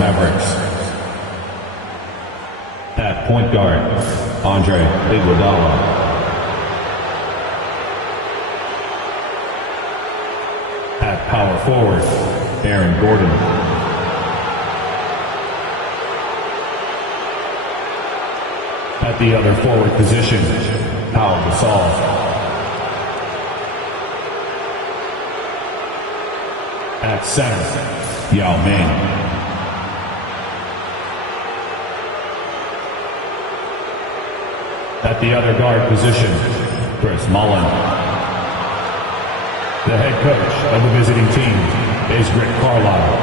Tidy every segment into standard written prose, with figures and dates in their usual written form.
Mavericks. At point guard, Andre Iguodala. At power forward, Aaron Gordon. At the other forward position, Pau Gasol. At center, Yao Ming. At the other guard position, Chris Mullin. The head coach of the visiting team is Rick Carlisle.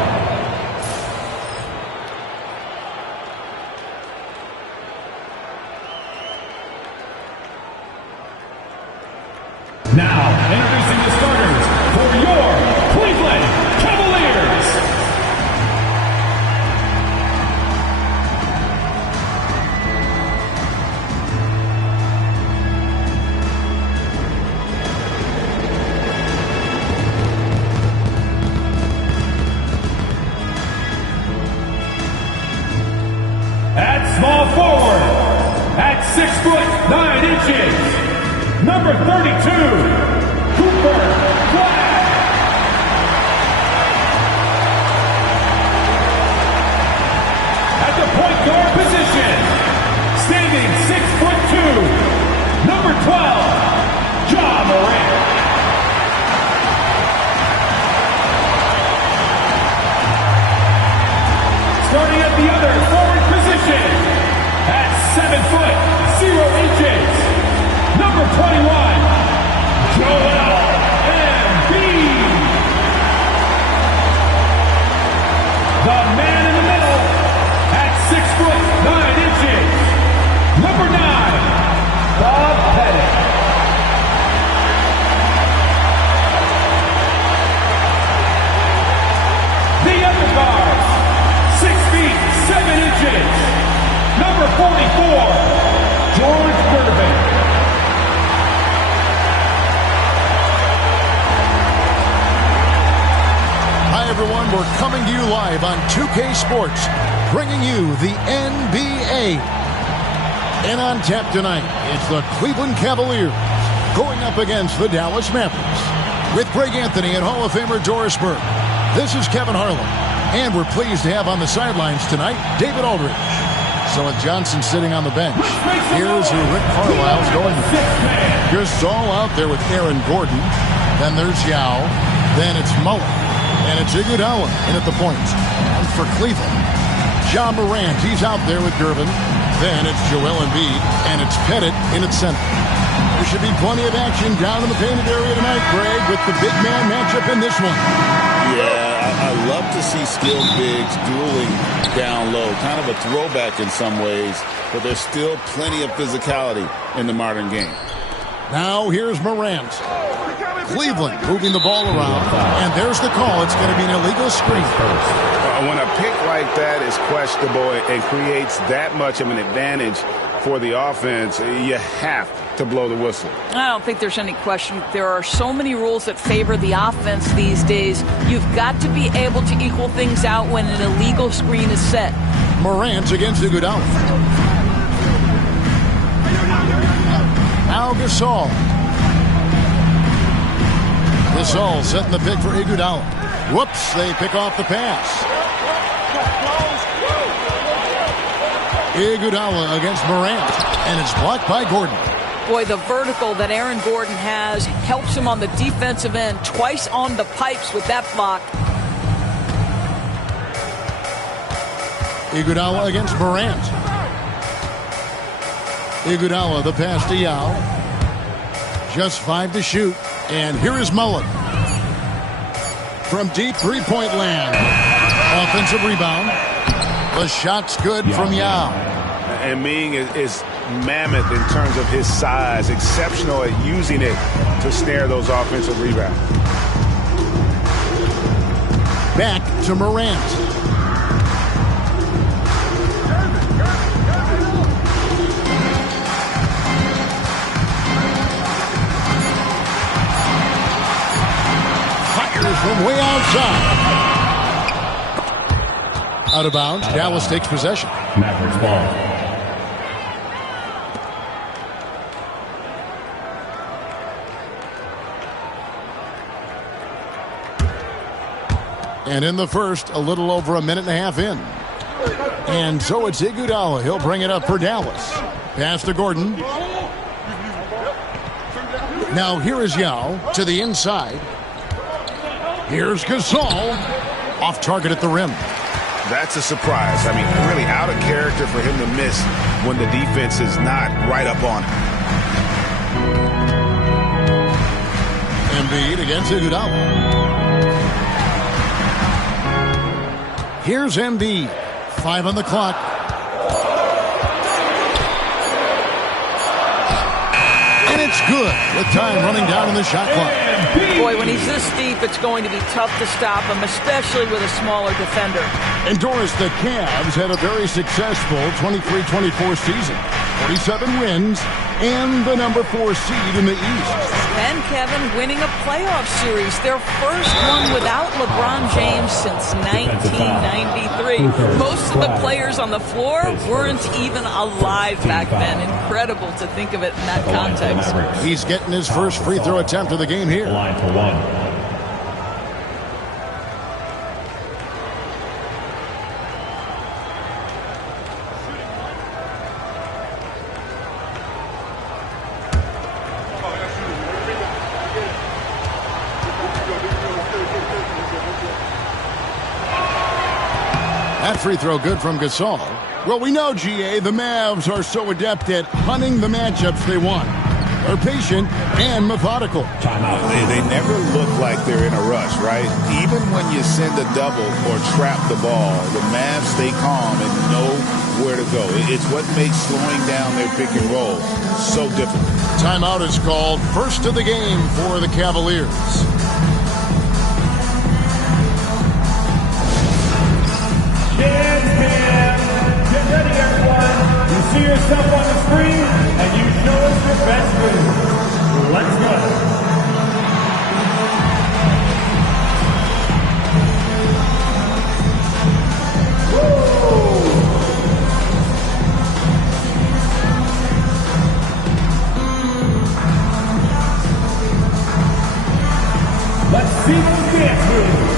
Now, introducing the starters for your Cleveland Cavaliers. At small forward, at 6'9", number 32, Cooper Flag. At the point guard position, standing 6'2", number 12, Ja Morant. Starting at the other forward position, at 7'0", number 21, Joel Embiid. The man in the middle at 6'9", number 9, Bob Pettit. The other guards, 6 feet 7 inches, number 44, George Gervin. Hi everyone, we're coming to you live on 2K Sports, bringing you the NBA. And on tap tonight, it's the Cleveland Cavaliers going up against the Dallas Mavericks. With Greg Anthony and Hall of Famer Doris Burke, this is Kevin Harlan. And we're pleased to have on the sidelines tonight, David Aldridge. So with Johnson sitting on the bench, here's who Rick Carlisle's going with. Gasol out there with Aaron Gordon. Then there's Yao. Then it's Mullin. And it's Iguodala in at the point. And for Cleveland, Ja Morant, he's out there with Gervin. Then it's Joel Embiid, and it's Pettit in at center. There should be plenty of action down in the painted area tonight, Greg, with the big man matchup in this one. Yeah, I love to see skilled bigs dueling down low. Kind of a throwback in some ways, but there's still plenty of physicality in the modern game. Now here's Morant. Cleveland moving the ball around, and there's the call. It's going to be an illegal screen. When a pick like that is questionable and creates that much of an advantage for the offense, you have to blow the whistle. I don't think there's any question. There are so many rules that favor the offense these days. You've got to be able to equal things out when an illegal screen is set. Morant against Iguodala. Now Gasol. Gasol setting the pick for Iguodala. Whoops, they pick off the pass. Iguodala against Morant, and it's blocked by Gordon. Boy, the vertical that Aaron Gordon has helps him on the defensive end. Twice on the pipes with that block. Iguodala against Morant. Iguodala, the pass to Yao. Just 5 to shoot. And here is Mullin. From deep three-point land. Offensive rebound. The shot's good from Yao. And Ming is mammoth in terms of his size. Exceptional at using it to snare those offensive rebounds. Back to Morant. Fires from way outside. Out of bounds. Dallas takes possession. Mavericks ball. And in the first, a little over a minute and a half in. And so it's Iguodala. He'll bring it up for Dallas. Pass to Gordon. Now here is Yao to the inside. Here's Gasol. Off target at the rim. That's a surprise. I mean, really out of character for him to miss when the defense is not right up on him. Embiid against Iguodala. Here's Embiid. 5 on the clock. And it's good with time running down in the shot clock. Boy, when he's this deep, it's going to be tough to stop him, especially with a smaller defender. And Doris, the Cavs had a very successful 23-24 season. 47 wins and the number 4 seed in the East. And Kevin winning a playoff series, their first one without LeBron James since 1993. Most of the players on the floor weren't even alive back then. Incredible to think of it in that context. He's getting his first free throw attempt of the game here. Line for one. That free throw good from Gasol. Well, we know, GA, the Mavs are so adept at hunting the matchups they want. They're patient and methodical. Timeout. They never look like they're in a rush, right? Even when you send a double or trap the ball, the Mavs stay calm and know where to go. It's what makes slowing down their pick and roll so difficult. Timeout is called. First of the game for the Cavaliers. Get ready, everyone. You see yourself on the screen, and you show us your best move. Let's go. Let's see those dance moves.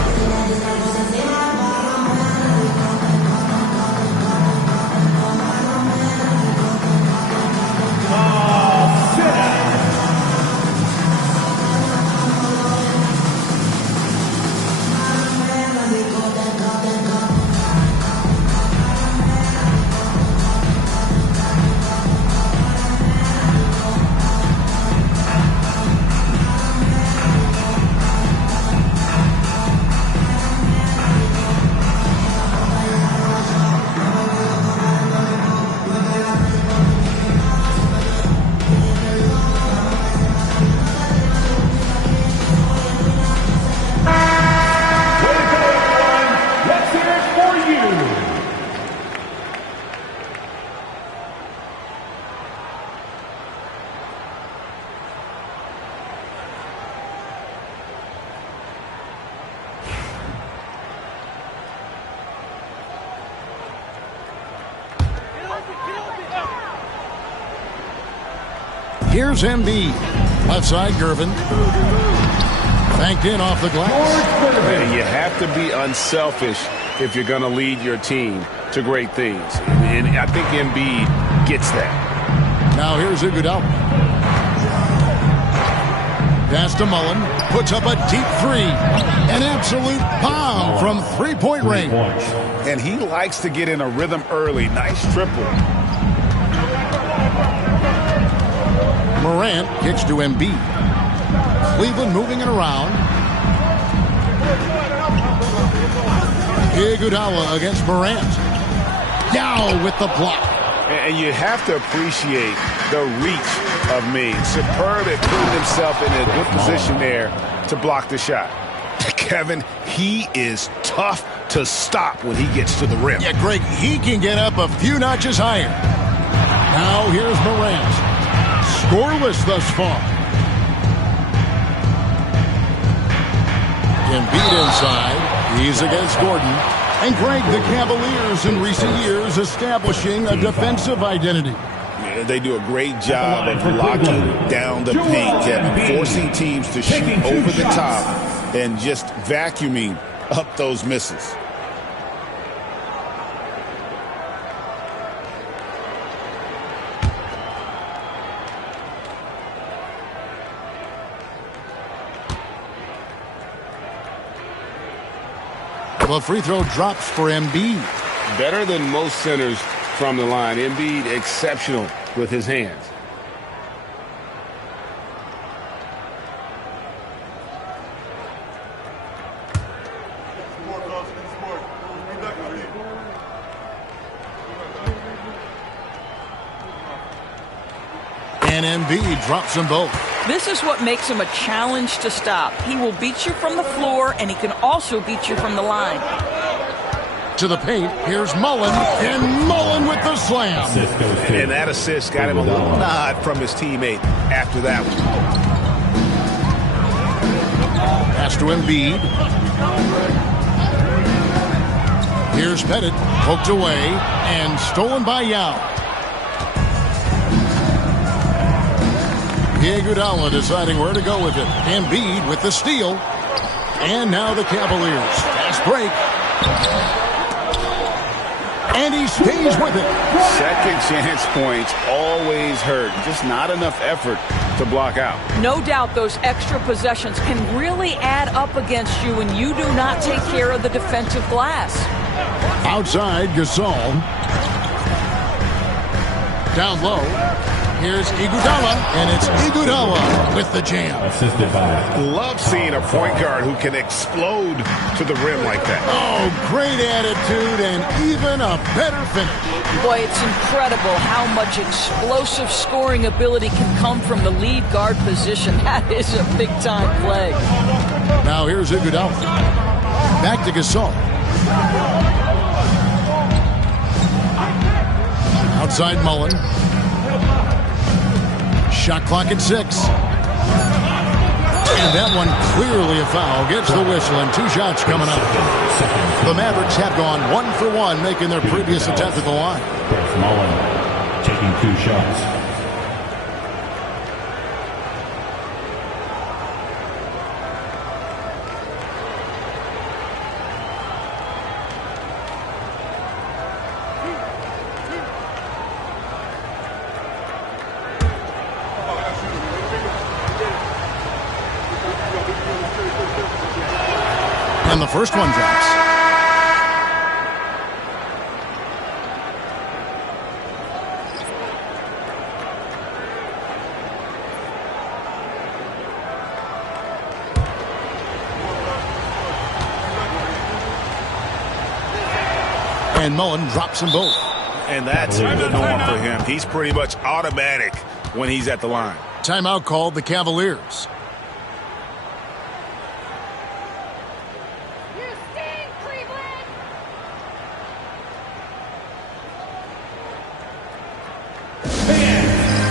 Here's Embiid. Left side, Gervin. Banked in off the glass. And you have to be unselfish if you're going to lead your team to great things. And I think Embiid gets that. Now here's Iguodala. Pass to Mullen. Puts up a deep three. An absolute bomb from three-point range. And he likes to get in a rhythm early. Nice triple. Morant kicks to Embiid. Cleveland moving it around. Iguodala against Morant. Yao with the block. And you have to appreciate the reach of Means. Superb at putting himself in a good position there to block the shot. Kevin, he is tough to stop when he gets to the rim. Yeah, Greg, he can get up a few notches higher. Now here's Morant. Scoreless thus far. Embiid inside. He's against Gordon. And Greg, the Cavaliers in recent years establishing a defensive identity. Yeah, they do a great job of locking down the paint, Kevin, forcing teams to shoot over the top and just vacuuming up those misses. The free throw drops for Embiid. Better than most centers from the line. Embiid exceptional with his hands. And Embiid drops them both. This is what makes him a challenge to stop. He will beat you from the floor, and he can also beat you from the line. To the paint, here's Mullen, and Mullen with the slam. And that assist got him a little nod from his teammate after that one. Pass to Embiid. Here's Pettit, poked away, and stolen by Yao. Iguodala deciding where to go with it. Embiid with the steal. And now the Cavaliers. Fast break. And he stays with it. Second chance points always hurt. Just not enough effort to block out. No doubt those extra possessions can really add up against you when you do not take care of the defensive glass. Outside, Gasol. Down low. Here's Iguodala, and it's Iguodala with the jam. Assisted by. Love seeing a point guard who can explode to the rim like that. Oh, great attitude and even a better finish. Boy, it's incredible how much explosive scoring ability can come from the lead guard position. That is a big-time play. Now here's Iguodala. Back to Gasol. Outside Mullen. Shot clock at 6. And that one clearly a foul. Gets the whistle and 2 shots coming up. The Mavericks have gone 1 for 1, making their previous attempt at the line. Mullen taking 2 shots. And the first one drops. And Mullen drops them both. And that's the norm for him. He's pretty much automatic when he's at the line. Timeout called the Cavaliers.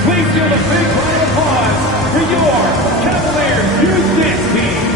Please give a big round of applause for your Cavaliers Youth Dance Team.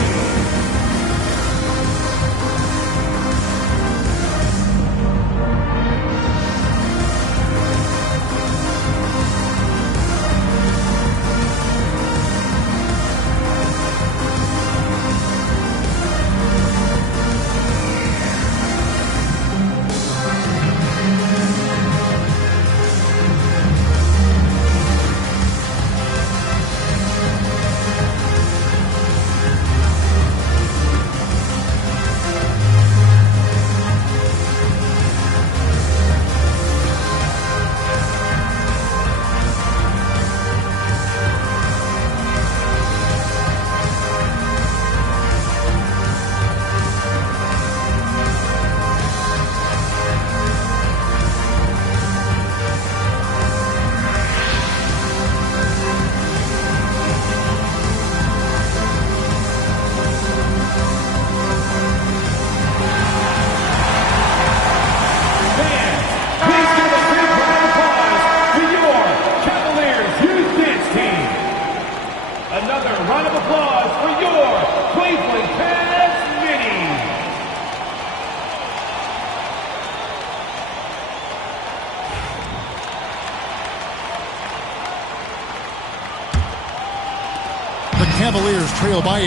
Cavaliers trail by 8.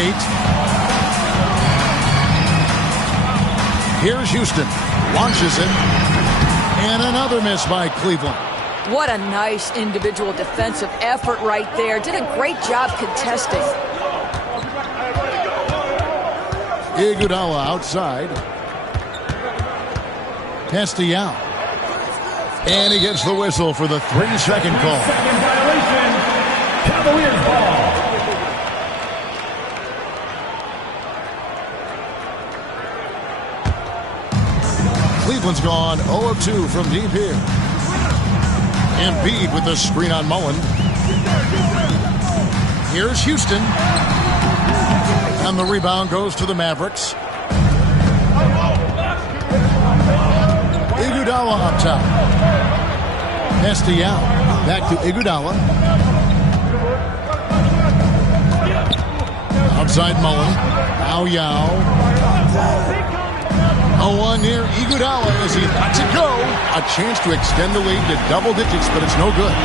Here's Houston. Launches it. And another miss by Cleveland. What a nice individual defensive effort right there. Did a great job contesting. Iguodala outside. Castellano. And he gets the whistle for the 3-second call. Second violation. Cavaliers ball. Cleveland's gone 0 of 2 from deep here. Embiid with the screen on Mullen. Here's Houston. And the rebound goes to the Mavericks. Iguodala up top. Castellano. Back to Iguodala. Outside Mullen. Now Yao. 0-1 near Iguodala as he lets it go. A chance to extend the lead to double digits, but it's no good.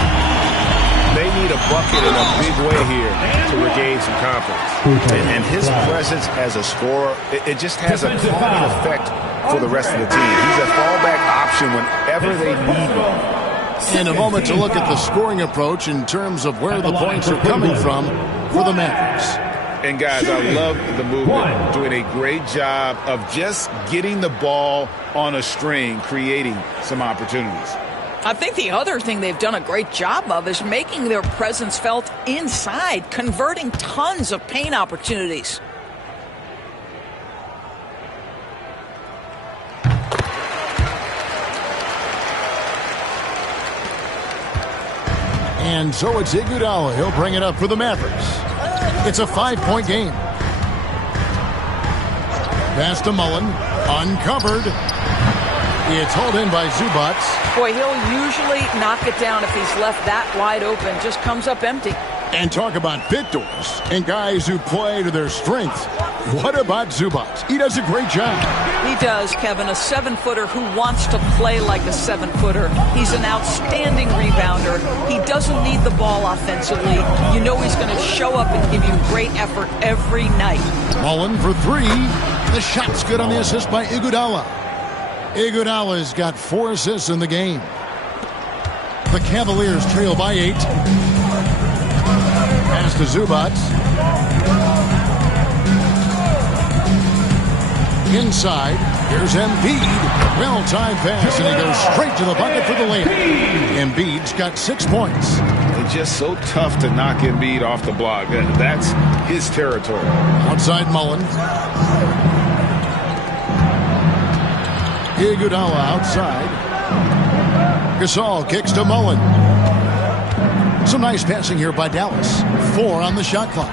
They need a bucket in a big way here to regain some confidence. And his presence as a scorer, it just has a calming effect for the rest of the team. He's a fallback option whenever they need him. In a moment to look at the scoring approach in terms of where the points are coming from for the Mavericks. And guys, I love the movement, doing a great job of just getting the ball on a string, creating some opportunities. I think the other thing they've done a great job of is making their presence felt inside, converting tons of paint opportunities. And so it's Iguodala. He'll bring it up for the Mavericks. It's a 5-point game. Pass to Mullen. Uncovered. It's hauled in by Zubac. Boy, he'll usually knock it down if he's left that wide open. Just comes up empty. And talk about pit doors and guys who play to their strength. What about Zubac? He does a great job. He does, Kevin. A 7-footer who wants to play like a 7-footer. He's an outstanding rebounder. He doesn't need the ball offensively. You know he's going to show up and give you great effort every night. Mullen for 3. The shot's good on the assist by Iguodala. Iguodala's got 4 assists in the game. The Cavaliers trail by 8. Pass to Zubac. Inside, here's Embiid. Well-timed pass, and he goes straight to the bucket for the layup. Embiid's got 6 points. It's just so tough to knock Embiid off the block. That's his territory. Outside Mullen. Iguodala outside. Gasol kicks to Mullen. Some nice passing here by Dallas. 4 on the shot clock.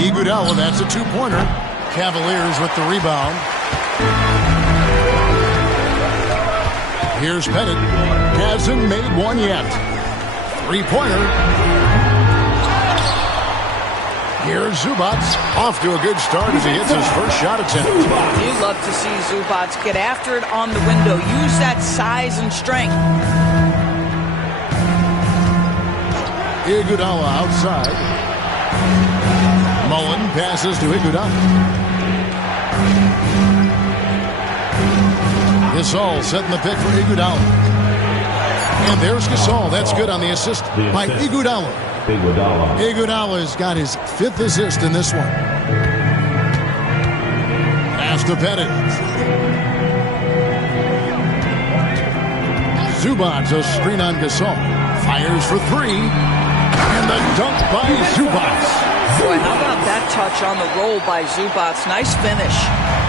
Iguodala, that's a 2-pointer. Cavaliers with the rebound. Here's Pettit. Hasn't made one yet. 3-pointer. Here's Zubac. Off to a good start as he hits his first shot attempt. You love to see Zubac get after it on the window. Use that size and strength. Iguodala outside. Mullen passes to Iguodala. Gasol setting the pick for Iguodala. And there's Gasol. That's good on the assist by Iguodala. Iguodala's got his 5th assist in this one. Pass to Pettit. Zubac, a screen on Gasol. Fires for 3. And the dunk by Zubac. Boy, how about that touch on the roll by Zubac? Nice finish.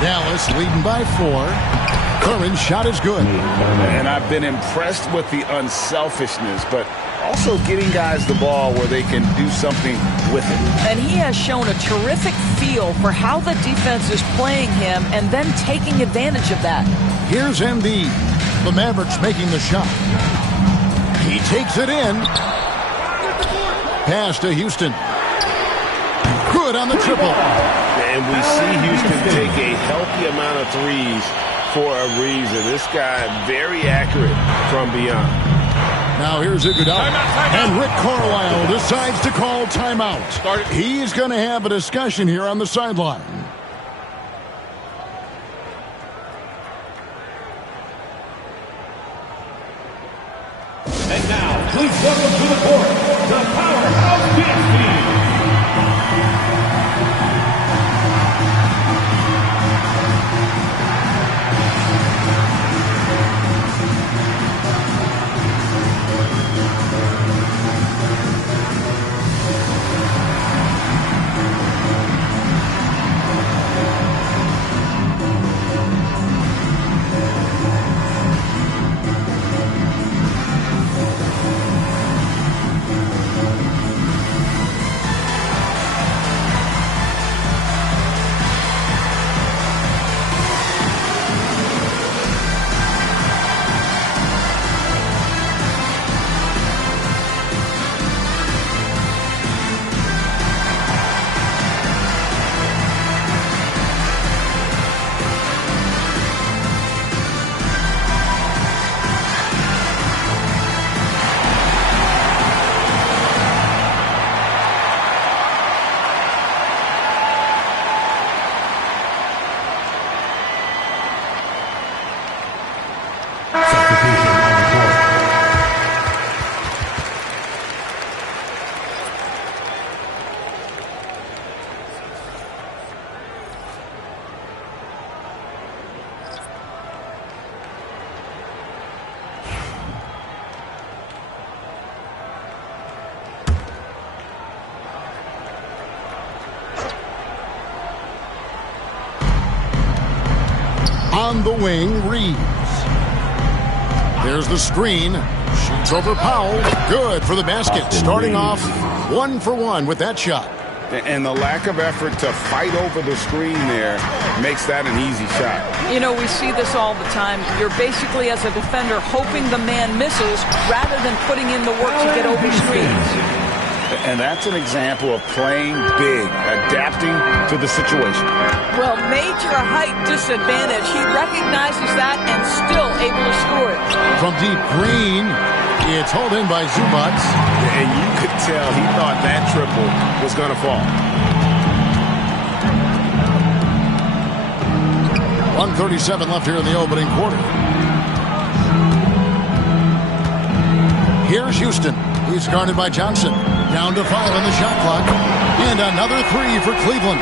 Dallas leading by 4. Curran's shot is good. And I've been impressed with the unselfishness, but also getting guys the ball where they can do something with it. And he has shown a terrific feel for how the defense is playing him and then taking advantage of that. Here's Embiid. The Mavericks making the shot. He takes it in. Pass to Houston. Good on the triple. And we see Houston take a healthy amount of threes for a reason. This guy very accurate from beyond. Now here's Iguodala. And Rick Carlisle decides to call timeout. He's going to have a discussion here on the sideline. And now, please welcome to the court, the Powerhouse Dance Team. On the wing, Reeves. There's the screen. Shoots over Powell. Good for the basket. Starting off 1 for 1 with that shot. And the lack of effort to fight over the screen there makes that an easy shot. You know, we see this all the time. You're basically, as a defender, hoping the man misses rather than putting in the work to get over screens. And that's an example of playing big, adapting to the situation. Well, major height disadvantage. He recognizes that and still able to score it. From deep, Green. It's hauled in by Zubats. And you could tell he thought that triple was going to fall. 1:37 left here in the opening quarter. Here's Houston. He's guarded by Johnson. Down to 5 on the shot clock. And another 3 for Cleveland.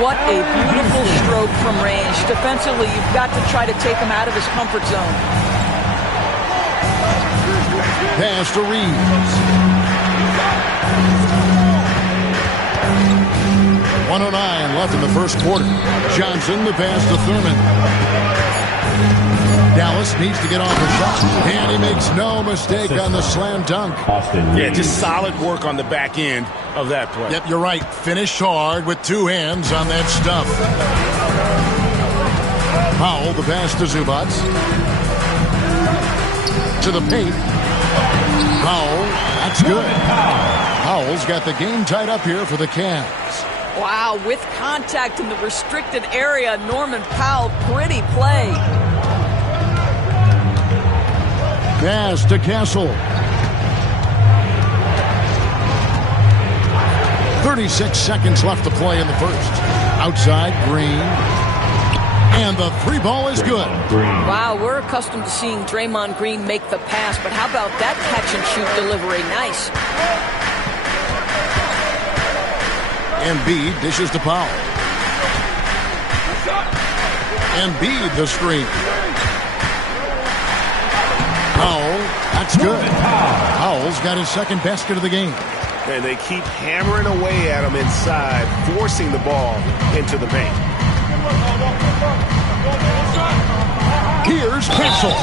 What a beautiful stroke from range. Defensively, you've got to try to take him out of his comfort zone. Pass to Reeves. 1:09 left in the first quarter. Johnson, the pass to Thurman. Dallas needs to get off a shot. And he makes no mistake on the slam dunk. Yeah, just solid work on the back end of that play. Yep, you're right. Finish hard with 2 hands on that stuff. Powell, the pass to Zubats. To the paint. Powell, that's good. Powell's got the game tied up here for the Cavs. Wow, with contact in the restricted area, Norman Powell, pretty play. Pass to Castle. 36 seconds left to play in the first. Outside, Green. And the 3 ball is good. Wow, we're accustomed to seeing Draymond Green make the pass, but how about that catch-and-shoot delivery? Nice. Embiid dishes to Powell. Embiid the screen. Powell, that's good. Powell's got his second basket of the game. And they keep hammering away at him inside, forcing the ball into the paint. Here's Castle.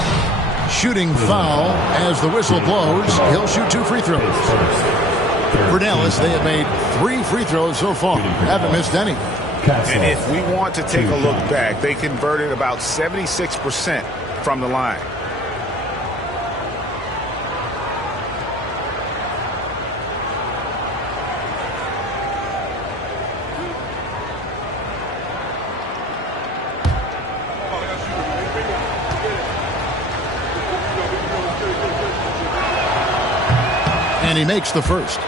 Shooting foul as the whistle blows. He'll shoot 2 free throws. For Dallas, they have made 3 free throws so far. Haven't missed any. And if we want to take a look back, they converted about 76% from the line. And he makes the first.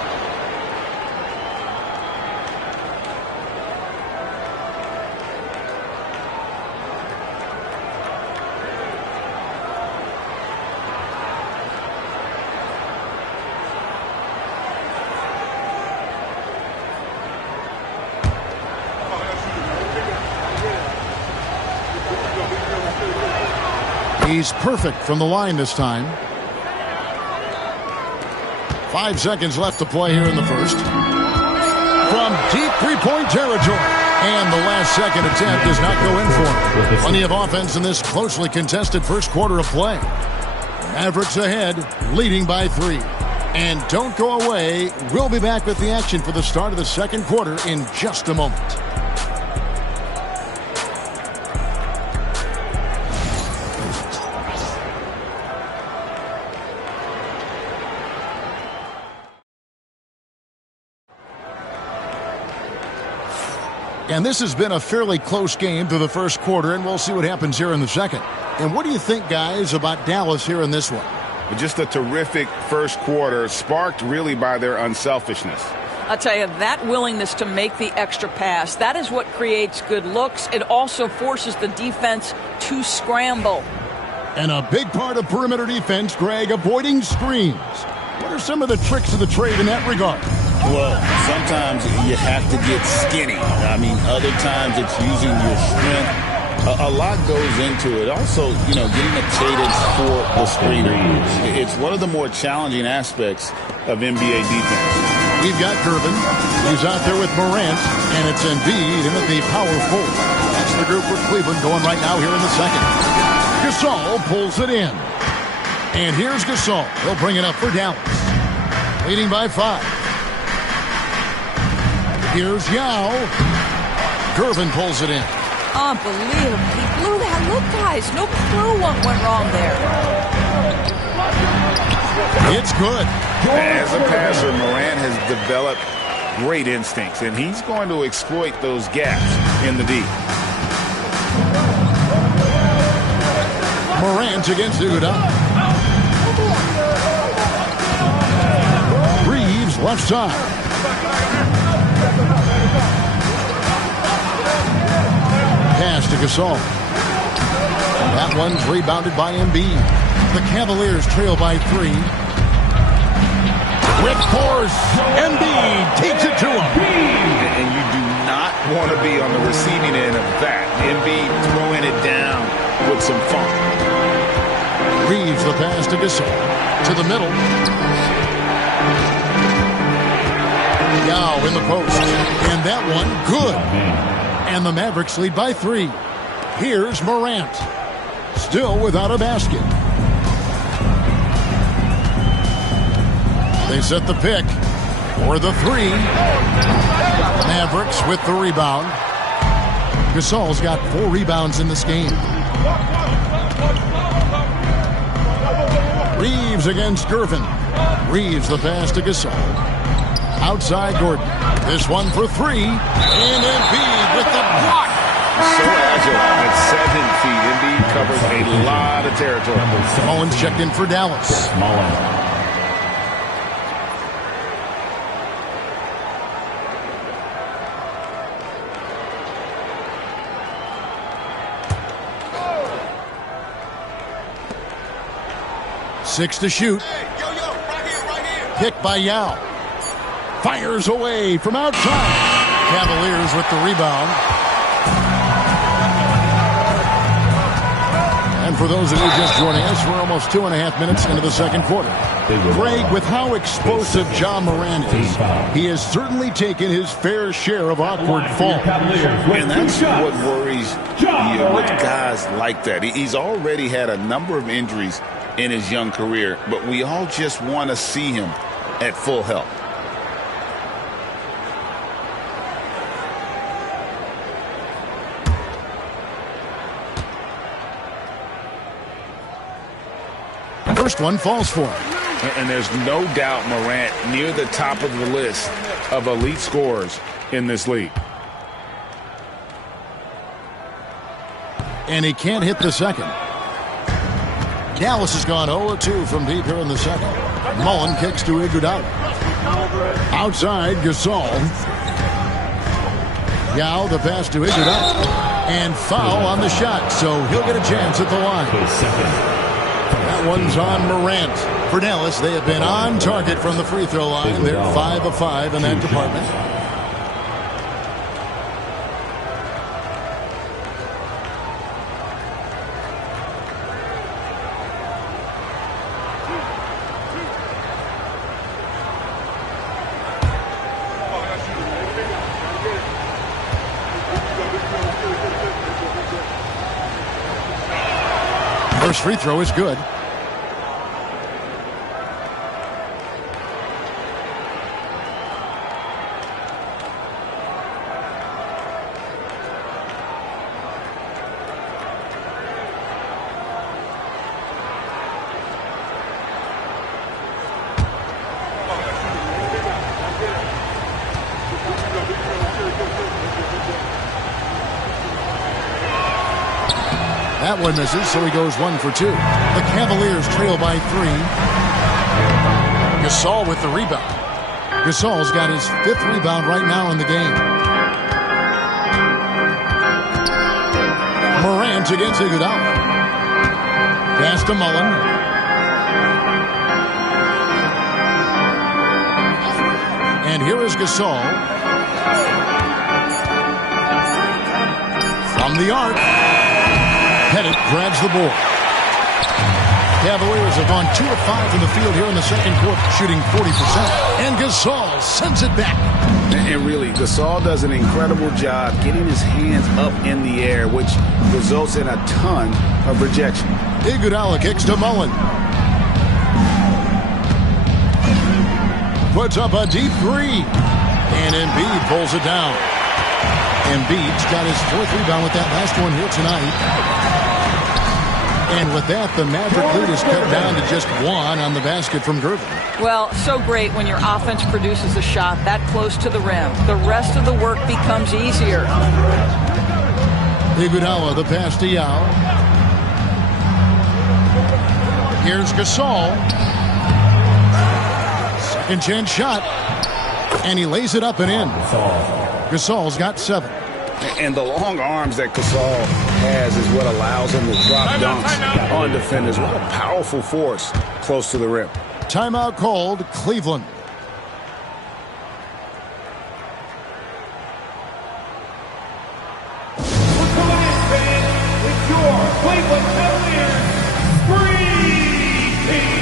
He's perfect from the line this time. 5 seconds left to play here in the first. From deep three-point territory. And the last second attempt does not go in for him. Plenty of offense in this closely contested first quarter of play. Mavericks ahead, leading by 3. And don't go away. We'll be back with the action for the start of the second quarter in just a moment. And this has been a fairly close game through the first quarter, and we'll see what happens here in the second. And what do you think, guys, about Dallas here in this one? Just a terrific first quarter, sparked really by their unselfishness. I'll tell you, that willingness to make the extra pass, that is what creates good looks. It also forces the defense to scramble. And a big part of perimeter defense, Greg, avoiding screens. What are some of the tricks of the trade in that regard? Well, sometimes you have to get skinny. I mean, other times it's using your strength. A lot goes into it. Also, getting a cadence for the screener. It's one of the more challenging aspects of NBA defense. We've got Gervin. He's out there with Morant, and it's Embiid in at the power forward. That's the group for Cleveland going right now here in the second. Gasol pulls it in. And here's Gasol. He'll bring it up for Dallas. Leading by 5. Here's Yao. Gervin pulls it in. Unbelievable. He blew that look, guys. No clue what went wrong there. It's good. As a passer, Morant has developed great instincts, and he's going to exploit those gaps in the D. Morant against Iguodala. Reeves left side. Pass to Gasol. That one's rebounded by Embiid. The Cavaliers trail by 3. With force, Embiid takes it to him. And you do not want to be on the receiving end of that. Embiid throwing it down with some funk. Reeves the pass to Gasol. To the middle. Yao in the post. And that one, good. And the Mavericks lead by 3. Here's Morant. Still without a basket. They set the pick for the 3. Mavericks with the rebound. Gasol's got 4 rebounds in this game. Reeves against Gervin. Reeves the pass to Gasol. Outside Gordon. This one for 3. And Embiid with the block. So agile at 7 feet. Embiid covers a lot of territory. Mullins checked in for Dallas. Six to shoot. Picked by Yao. Fires away from outside. Cavaliers with the rebound. And for those of you just joining us, we're almost 2.5 minutes into the second quarter. Greg, with how explosive Ja Morant is, he has certainly taken his fair share of awkward falls. And that's what worries you with guys like that. He's already had a number of injuries in his young career, but we all just want to see him at full health. First one falls for him. And there's no doubt Morant near the top of the list of elite scorers in this league. And he can't hit the second. Dallas has gone 0-2 from deep here in the second. Mullen kicks to Iguodala. Outside, Gasol. Yao, the pass to Iguodala. And foul on the shot, so he'll get a chance at the line. That one's on Morant. For Dallas, they have been on target from the free throw line. They're 5 of 5 in that department. First free throw is good. That one misses, so he goes 1 for 2. The Cavaliers trail by 3. Gasol with the rebound. Gasol's got his 5th rebound right now in the game. Morant against Iguodala. Pass to Mullen. And here is Gasol. From the arc. Pettit grabs the ball. Cavaliers have gone 2 of 5 from the field here in the second quarter, shooting 40%. And Gasol sends it back. And really, Gasol does an incredible job getting his hands up in the air, which results in a ton of rejection. Iguodala kicks to Mullen. Puts up a deep 3. And Embiid pulls it down. Embiid's got his 4th rebound with that last one here tonight. And with that, the Maverick lead is cut down to just 1 on the basket from Gervin. Well, so great when your offense produces a shot that close to the rim. The rest of the work becomes easier. Iguodala, the pass to Yao. Here's Gasol. Second chance shot. And he lays it up and in. Gasol's got 7. And the long arms that Gasol has is what allows him to drop dunks on defenders. What a powerful force close to the rim. Timeout called, Cleveland. It's your Cleveland Cavaliers Screen Team.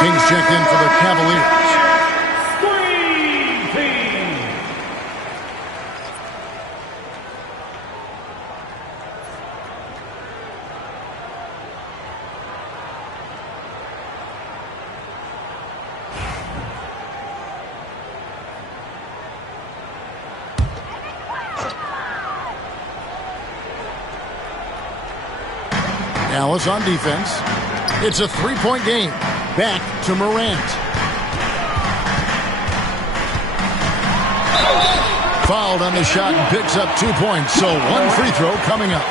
Kings check in for the Cavaliers. Screen Team. Dallas on defense. It's a 3-point game. Back to Morant. Fouled on the shot and picks up 2 points. So 1 free throw coming up.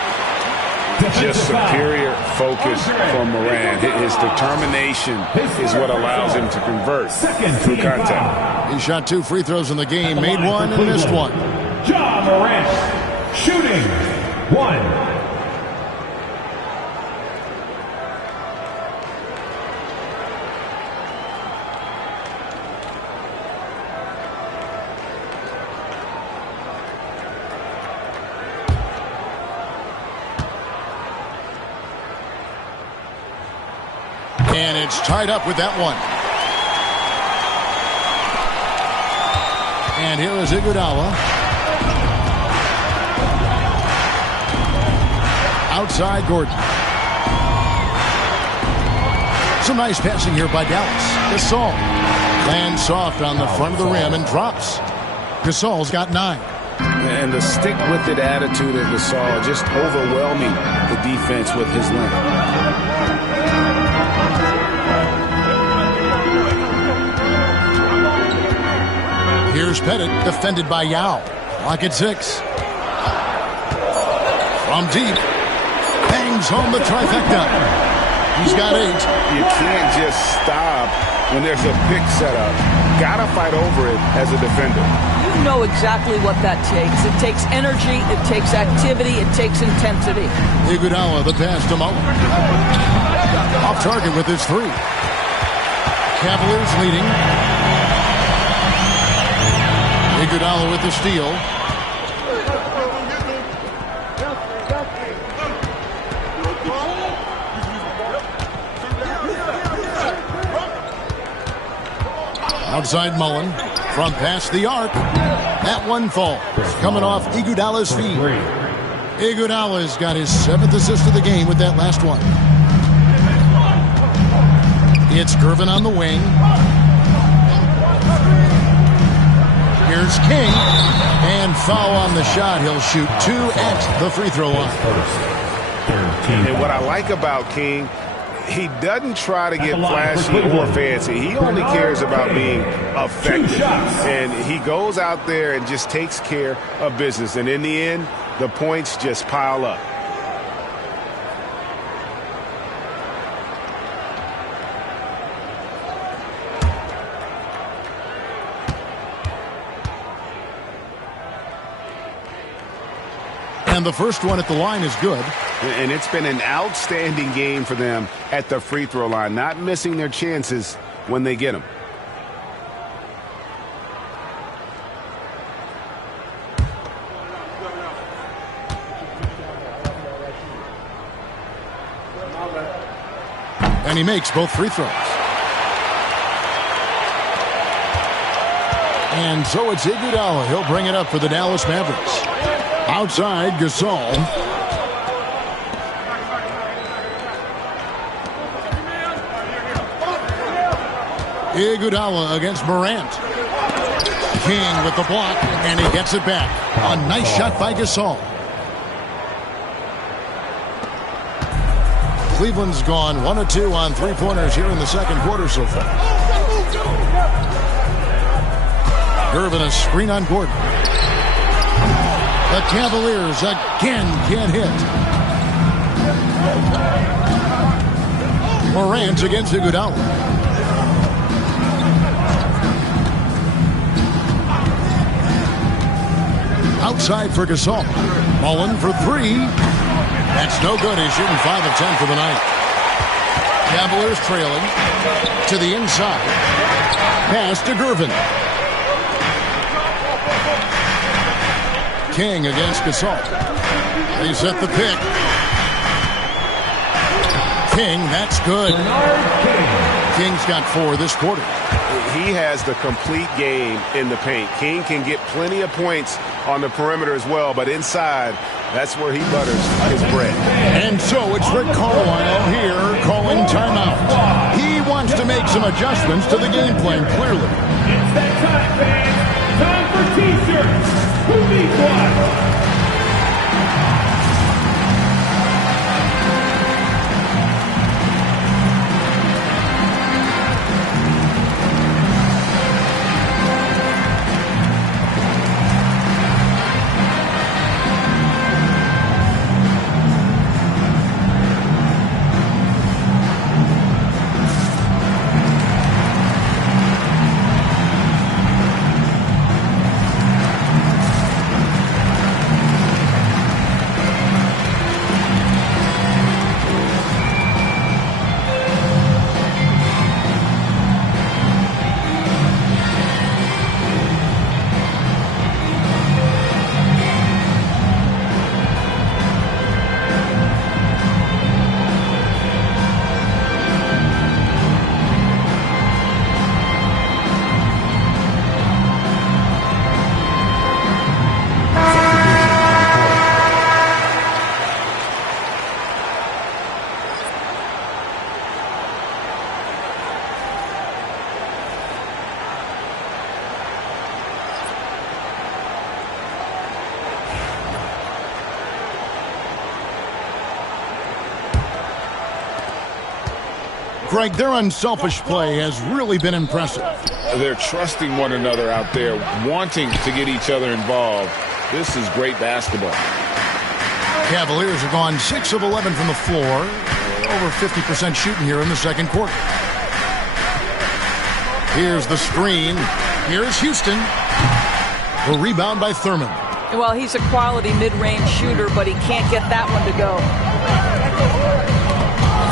Just superior focus from Morant. His determination is what allows him to convert through contact. He shot 2 free throws in the game, made 1 and missed 1. Ja Morant. Shooting. 1. And it's tied up with that one. And here is Iguodala. Outside Gordon. Some nice passing here by Dallas. Gasol lands soft on the front of the rim and drops. Gasol's got 9. And the stick-with-it attitude of Gasol, just overwhelming the defense with his length. Here's Pettit, defended by Yao. Clock at 6. From deep. Bangs home the trifecta. He's got 8. You can't just stop when there's a pick set up. Gotta fight over it as a defender. You know exactly what that takes. It takes energy, it takes activity, it takes intensity. Iguodala, the pass to Mullen. Off target with his 3. Cavaliers leading. Iguodala with the steal. Outside Mullen. From past the arc. That one falls. Coming off Iguodala's feet. Iguodala's got his 7th assist of the game with that last one. It's Gervin on the wing. Here's King. And foul on the shot. He'll shoot 2 at the free throw line. And what I like about King, he doesn't try to get flashy or fancy. He only cares about being effective. And he goes out there and just takes care of business. And in the end, the points just pile up. And the first one at the line is good. And it's been an outstanding game for them at the free throw line, not missing their chances when they get them. And he makes both free throws. And so it's Iguodala. He'll bring it up for the Dallas Mavericks. Outside, Gasol. Iguodala against Morant. King with the block, and he gets it back. A nice shot by Gasol. Cleveland's gone 1 of 2 on 3-pointers here in the second quarter so far. Gervin, a screen on Gordon. The Cavaliers again can't hit. Morant against Iguodala. Outside for Gasol. Mullen for 3. That's no good. He's shooting 5 of 10 for the night. Cavaliers trailing to the inside. Pass to Gervin. King against Gasol. They set the pick. King, that's good. King's got 4 this quarter. He has the complete game in the paint. King can get plenty of points on the perimeter as well, but inside, that's where he butters his bread. And so it's Rick Carlisle here calling timeout. He wants to make some adjustments to the game plan, clearly. It's that time, fans. Time for T-shirts. Who needs one? Greg, their unselfish play has really been impressive. They're trusting one another out there, wanting to get each other involved. This is great basketball. Cavaliers have gone 6 of 11 from the floor. Over 50% shooting here in the second quarter. Here's the screen. Here's Houston. The rebound by Thurman. Well, he's a quality mid-range shooter, but he can't get that one to go.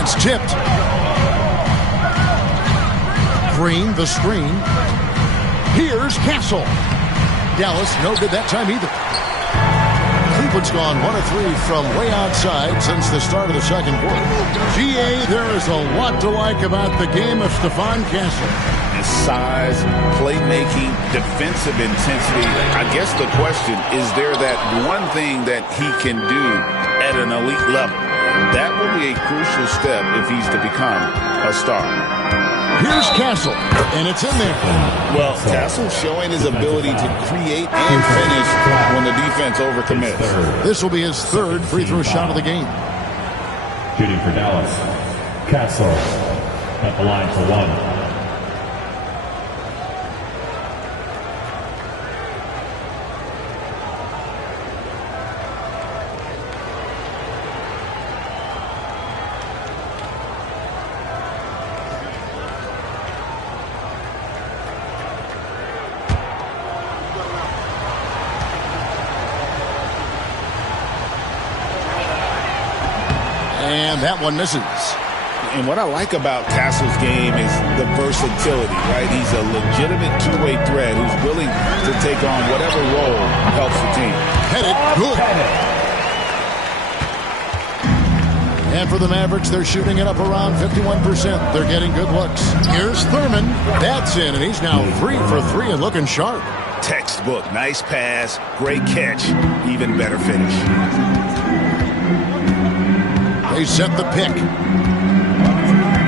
It's tipped. Green, the screen. Here's Castle. Dallas, no good that time either. Cleveland's gone 1 of 3 from way outside since the start of the second quarter. GA, there is a lot to like about the game of Stephon Castle. His size, playmaking, defensive intensity. I guess the question, is there that one thing that he can do at an elite level? That will be a crucial step if he's to become a star. Here's Castle, and it's in there. Well, Castle showing his ability to create and finish when the defense overcommits. This will be his third free throw shot of the game. Shooting for Dallas, Castle at the line for 1. And that one misses. And what I like about Castle's game is the versatility, right? He's a legitimate two-way threat who's willing to take on whatever role helps the team. Headed, good. And for the Mavericks, they're shooting it up around 51%. They're getting good looks. Here's Thurman. That's in, and he's now 3 for 3 and looking sharp. Textbook. Nice pass. Great catch. Even better finish. They set the pick.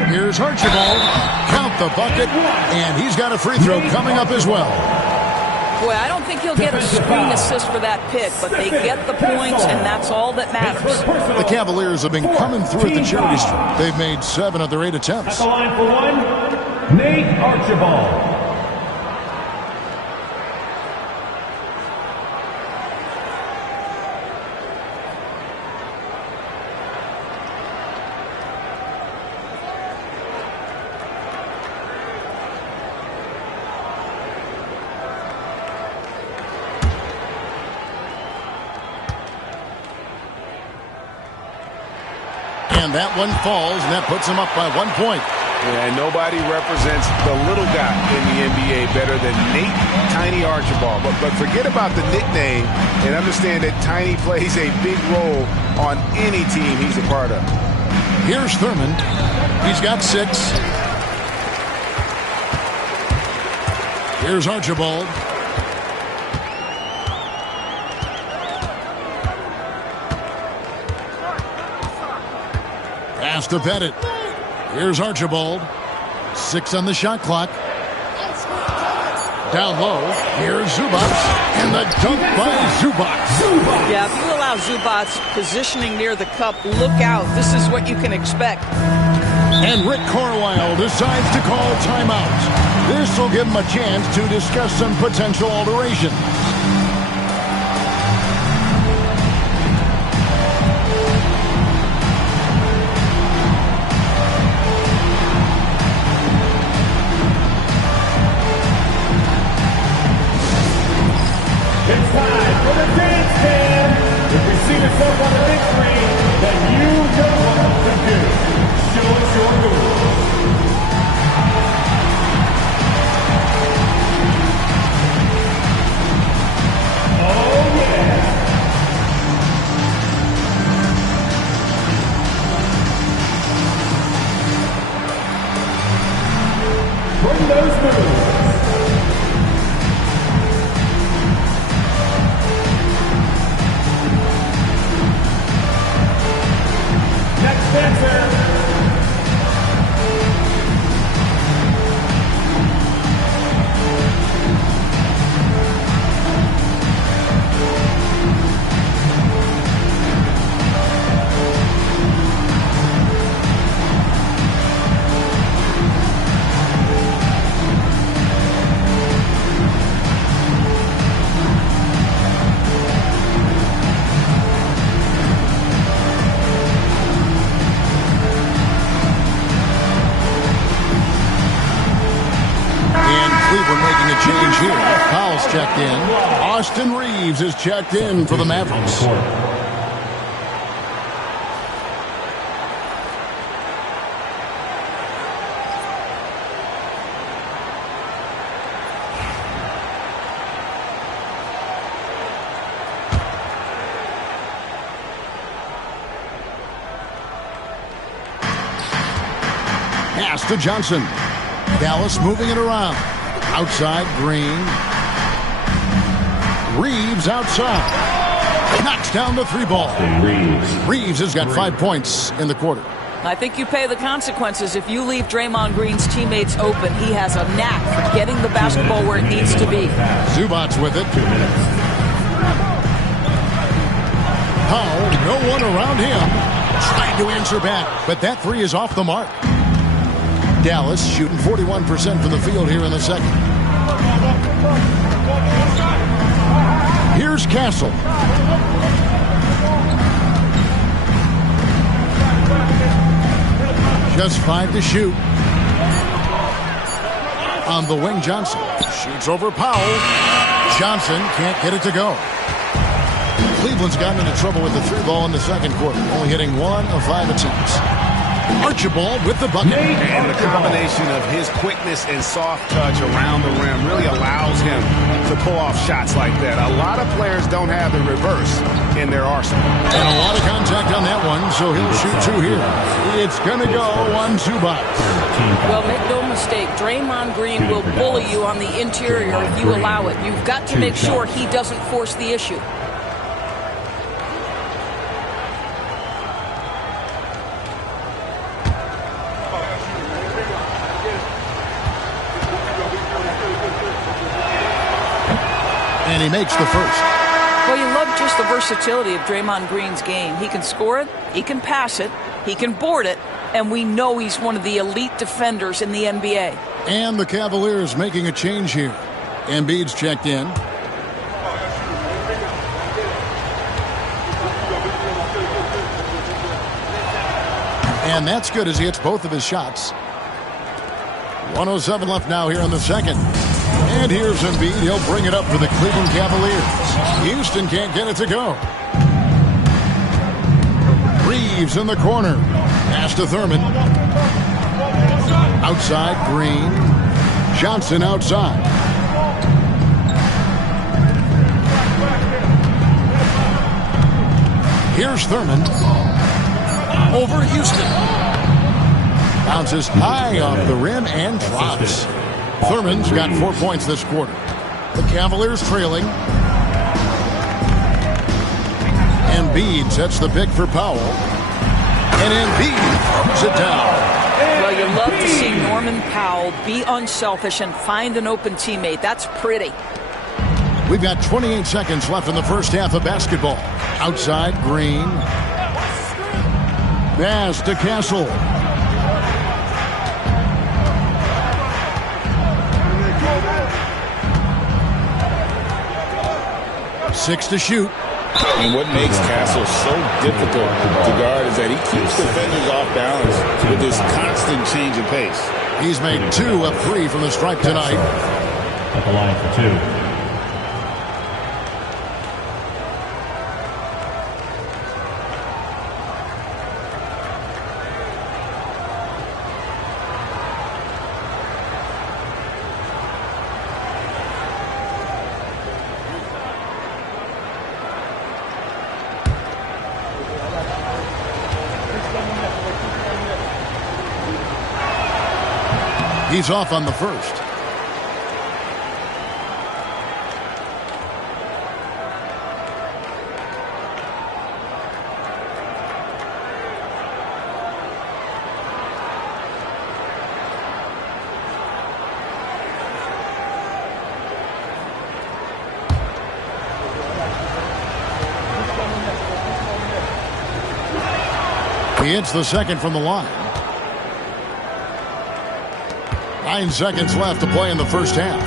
Here's Archibald. Count the bucket, and he's got a free throw coming up as well. Boy, I don't think he'll get a screen assist for that pick, but they get the points, and that's all that matters. The Cavaliers have been coming through at the charity stripe. They've made 7 of their 8 attempts. At the line for 1, Nate Archibald. And that one falls, and that puts him up by 1 point. And nobody represents the little guy in the NBA better than Nate Tiny Archibald. But forget about the nickname and understand that Tiny plays a big role on any team he's a part of. Here's Thurman. He's got 6. Here's Archibald. Pass to Pettit. Here's Archibald. 6 on the shot clock. Down low. Here's Zubac. And the dunk by Zubac. Yeah, if you allow Zubac positioning near the cup, look out. This is what you can expect. And Rick Carlisle decides to call timeout. This will give him a chance to discuss some potential alterations. It's time for the dance cam. If you see yourself on the big screen, then you know what to do. Show us your moves. Oh yeah. Bring those moves. Dancer. checked in. Austin Reeves is checked in for the Mavericks. Pass to Johnson. Dallas moving it around. Outside, Green. Reeves outside. Knocks down the three ball. Reeves has got 5 points in the quarter. I think you pay the consequences if you leave Draymond Green's teammates open. He has a knack for getting the basketball where it needs to be. Zubac's with it. Powell, no one around him. Trying to answer back, but that three is off the mark. Dallas shooting 41% from the field here in the second. Here's Castle. Just 5 to shoot. On the wing, Johnson. Shoots over Powell. Johnson can't get it to go. Cleveland's gotten into trouble with the three ball in the second quarter, only hitting 1 of 5 attempts. Archibald with the bucket. And the combination of his quickness and soft touch around the rim really allows him to pull off shots like that. A lot of players don't have the reverse in their arsenal. And a lot of contact on that one, so he'll shoot 2 here. It's going to go on Zubac. Well, make no mistake, Draymond Green will bully you on the interior if you allow it. You've got to make sure he doesn't force the issue. And he makes the first. Well, you love just the versatility of Draymond Green's game. He can score it, he can pass it, he can board it, and we know he's one of the elite defenders in the NBA. And the Cavaliers making a change here. Embiid's checked in. And that's good as he hits both of his shots. 1:07 left now here in the second. And here's Embiid. He'll bring it up for the Cleveland Cavaliers. Houston can't get it to go. Reeves in the corner. Pass to Thurman. Outside, Green. Johnson outside. Here's Thurman. Over Houston. Bounces high off the rim and drops. Thurman's got 4 points this quarter. The Cavaliers trailing. Embiid sets the pick for Powell. And Embiid throws it down. Well, you love to see Norman Powell be unselfish and find an open teammate. That's pretty. We've got 28 seconds left in the first half of basketball. Outside, Green. Pass to Castle. Six to shoot. And what makes Castle so difficult to guard is that he keeps defenders off balance with this constant change of pace. He's made 2 of 3 from the stripe tonight. At the line for 2. He's off on the first. He hits the second from the line. 9 seconds left to play in the first half.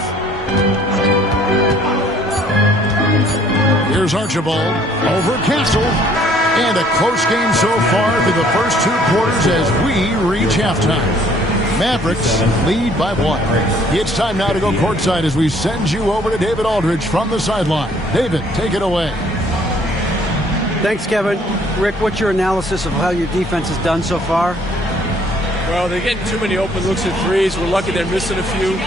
Here's Archibald over Castle. And a close game so far through the first 2 quarters as we reach halftime. Mavericks lead by 1. It's time now to go courtside as we send you over to David Aldridge from the sideline. David, take it away. Thanks, Kevin. Rick, what's your analysis of how your defense has done so far? Well, they're getting too many open looks at threes. We're lucky they're missing a few.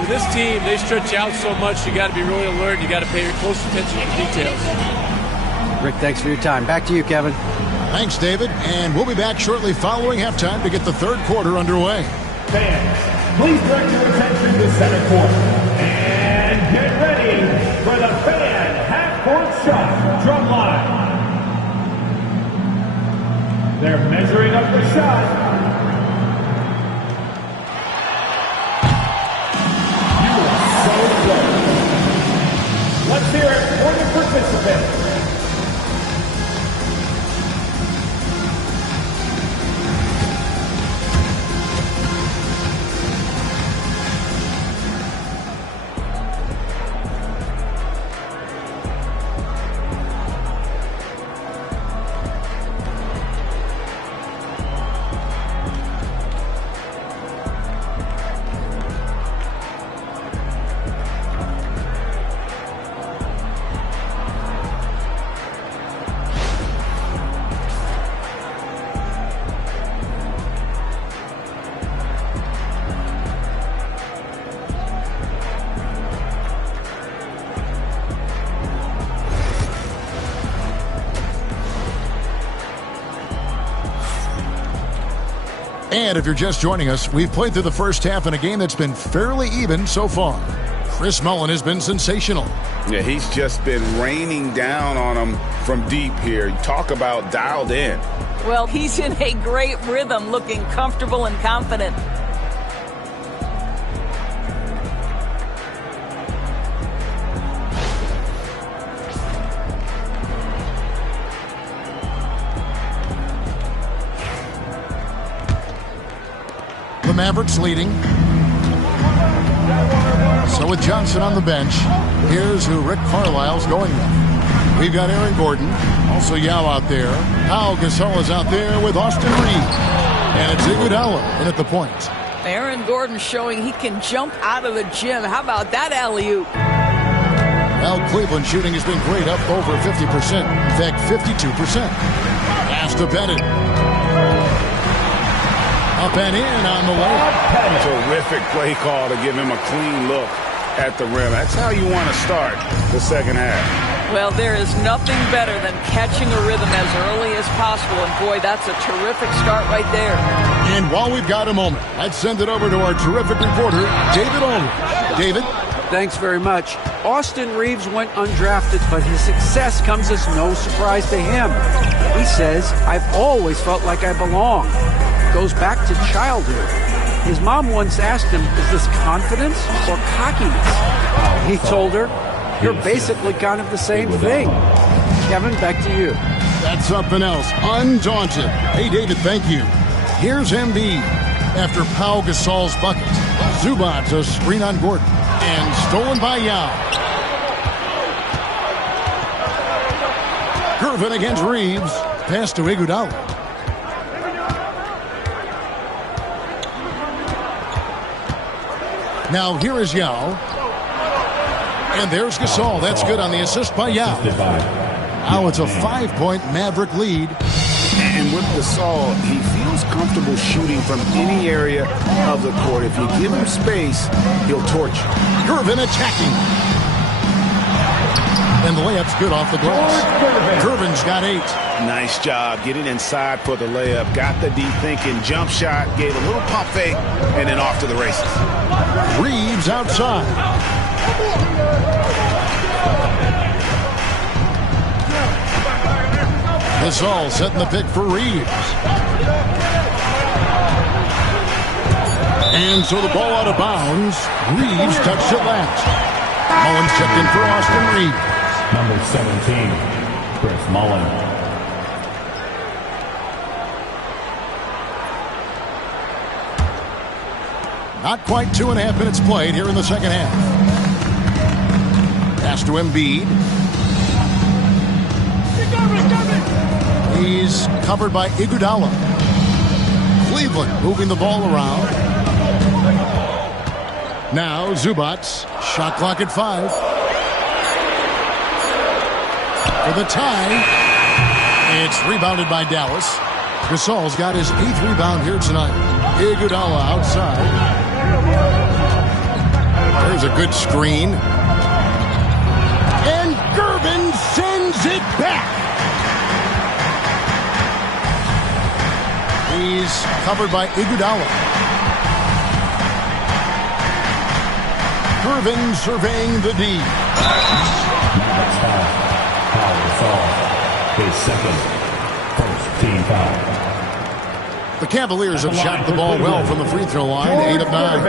With this team, they stretch out so much. You got to be really alert. You got to pay close attention to the details. Rick, thanks for your time. Back to you, Kevin. Thanks, David. And we'll be back shortly following halftime to get the third quarter underway. Fans, please direct your attention to center court. And get ready for the fan half-court shot drum line. They're measuring up the shot. You are so close. Let's hear it for the participants. And if you're just joining us, we've played through the first half in a game that's been fairly even so far. Chris Mullin has been sensational. Yeah, he's just been raining down on them from deep here. Talk about dialed in. Well, he's in a great rhythm, looking comfortable and confident. The Mavericks leading. So with Johnson on the bench, here's who Rick Carlisle's going with. We've got Aaron Gordon, also Yao out there. Pau Gasol is out there with Austin Reeves. And it's Iguodala in at the point. Aaron Gordon showing he can jump out of the gym. How about that alley-oop? Well, Cleveland shooting has been great, up over 50%. In fact, 52%. Pass to Bennett. Up and in on the layup. Terrific play call to give him a clean look at the rim. That's how you want to start the second half. Well, there is nothing better than catching a rhythm as early as possible. And, boy, that's a terrific start right there. And while we've got a moment, let's send it over to our terrific reporter, David Aldridge. David? Thanks very much. Austin Reeves went undrafted, but his success comes as no surprise to him. He says, "I've always felt like I belong." Goes back to childhood. His mom once asked him, "Is this confidence or cockiness?" He told her, "You're basically kind of the same thing." Kevin, back to you. That's something else. Undaunted. Hey, David, thank you. Here's Embiid. After Pau Gasol's bucket, Zubac's a screen on Gordon. And stolen by Yao. Gervin against Reeves. Pass to Iguodala. Now here is Yao. And there's Gasol. That's good on the assist by Yao. Now it's a 5-point Maverick lead. And with Gasol, he feels comfortable shooting from any area of the court. If you give him space, he'll torch you. Gervin attacking. And the layup's good off the glass. Gervin's got 8. Nice job getting inside for the layup. Got the deep thinking jump shot, gave a little pump fake, and then off to the races. Reeves outside. Gasol setting the pick for Reeves. And so the ball out of bounds. Reeves touched it last. Mullins checked in for Austin Reeves. Number 17, Chris Mullin. Not quite 2.5 minutes played here in the second half. Pass to Embiid. He's covered by Iguodala. Cleveland moving the ball around. Now Zubac. Shot clock at 5. For the tie. It's rebounded by Dallas. Gasol's got his 8th rebound here tonight. Iguodala outside. There's a good screen. And Gervin sends it back. He's covered by Iguodala. Gervin surveying the D. Next foul. His second. First team foul. The Cavaliers have shot the ball well from the free throw line, 8 of 9.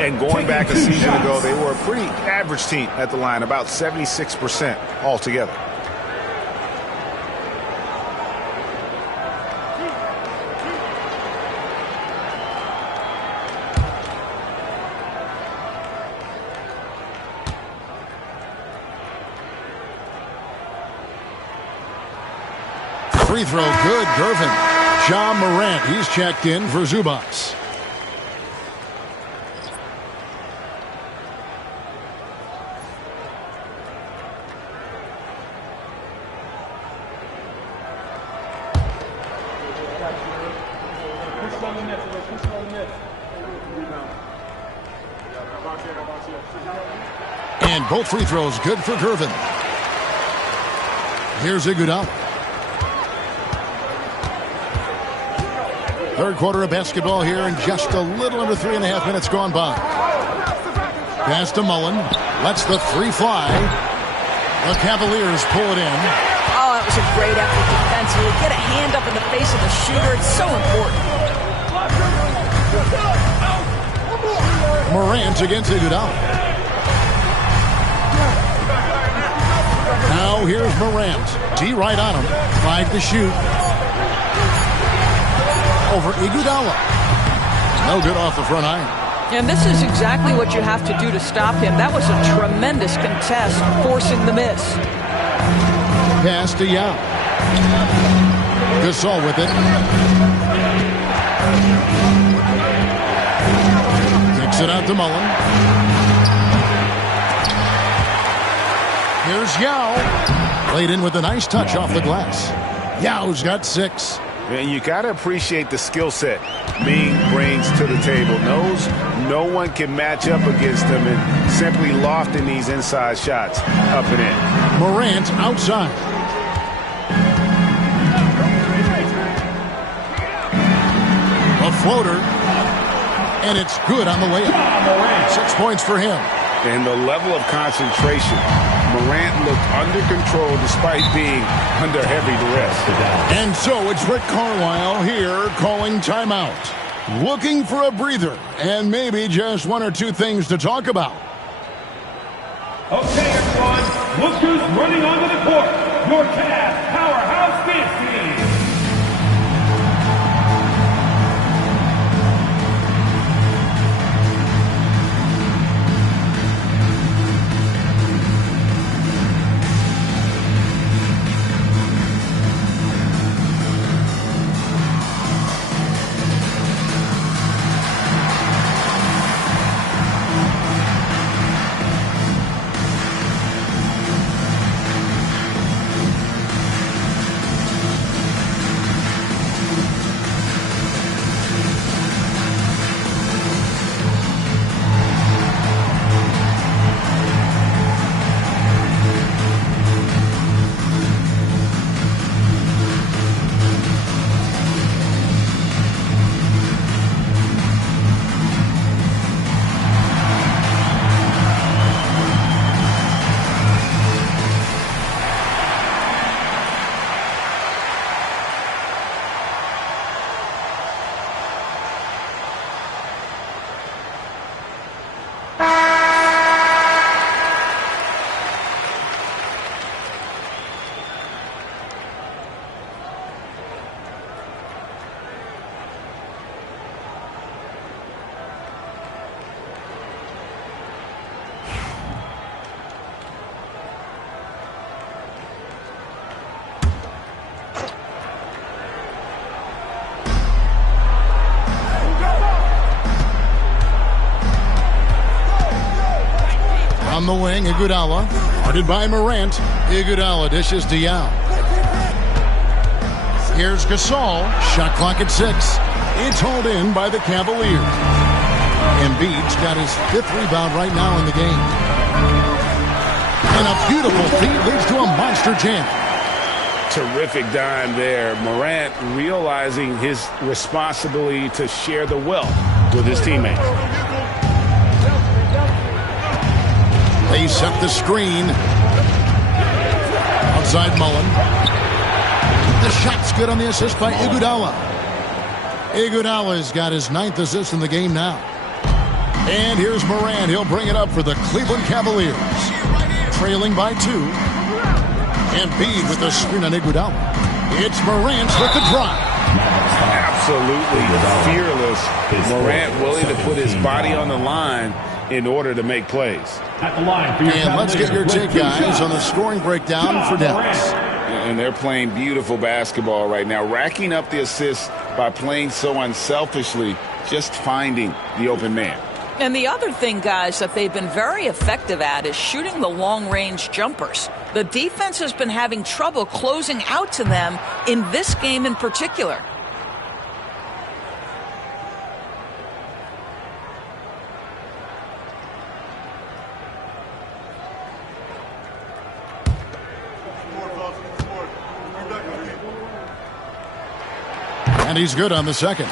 And going back a season ago, they were a pretty average team at the line, about 76% altogether. Free throw good, Gervin. Ja Morant, he's checked in for Zubac. And both free throws good for Gervin. Here's Iguodala. Third quarter of basketball here, and just a little under 3.5 minutes gone by. Pass to Mullen. Lets the 3 fly. The Cavaliers pull it in. Oh, that was a great effort defensively. Get a hand up in the face of the shooter. It's so important. Morant against Iguodala. Now here's Morant. D right on him. 5 to shoot. Over Iguodala. No good off the front iron. And this is exactly what you have to do to stop him. That was a tremendous contest, forcing the miss. Pass to Yao. Gasol with it. Kicks it out to Mullen. Here's Yao. Laid in with a nice touch off the glass. Yao's got 6. And you got to appreciate the skill set Ming brings to the table. Knows no one can match up against him, and simply lofting these inside shots up and in. Morant outside. A floater. And it's good on the layup. 6 points for him. And the level of concentration. Morant looked under control despite being under heavy duress. And so it's Rick Carlisle here calling timeout. Looking for a breather and maybe just 1 or 2 things to talk about. Okay, everyone, look who's running onto the court. Your Cavs powerhouse dance team. From the wing, Iguodala. Guarded by Morant. Iguodala dishes to Yao. Here's Gasol. Shot clock at 6. It's hauled in by the Cavaliers. Embiid's got his 5th rebound right now in the game. And a beautiful feed leads to a monster jam. Terrific dime there. Morant realizing his responsibility to share the wealth with his teammates. They set the screen. Outside Mullen. The shot's good on the assist by Iguodala. Iguodala's got his 9th assist in the game now. And here's Morant. He'll bring it up for the Cleveland Cavaliers. Trailing by 2. Embiid with the screen on Iguodala. It's Morant with the drive. Absolutely fearless. Morant willing to put his body on the line in order to make plays. At the line for your And let's get your take, guys, on the scoring breakdown for Dallas. And they're playing beautiful basketball right now, racking up the assists by playing so unselfishly, just finding the open man. And the other thing, guys, that they've been very effective at is shooting the long-range jumpers. The defense has been having trouble closing out to them in this game in particular. And he's good on the second.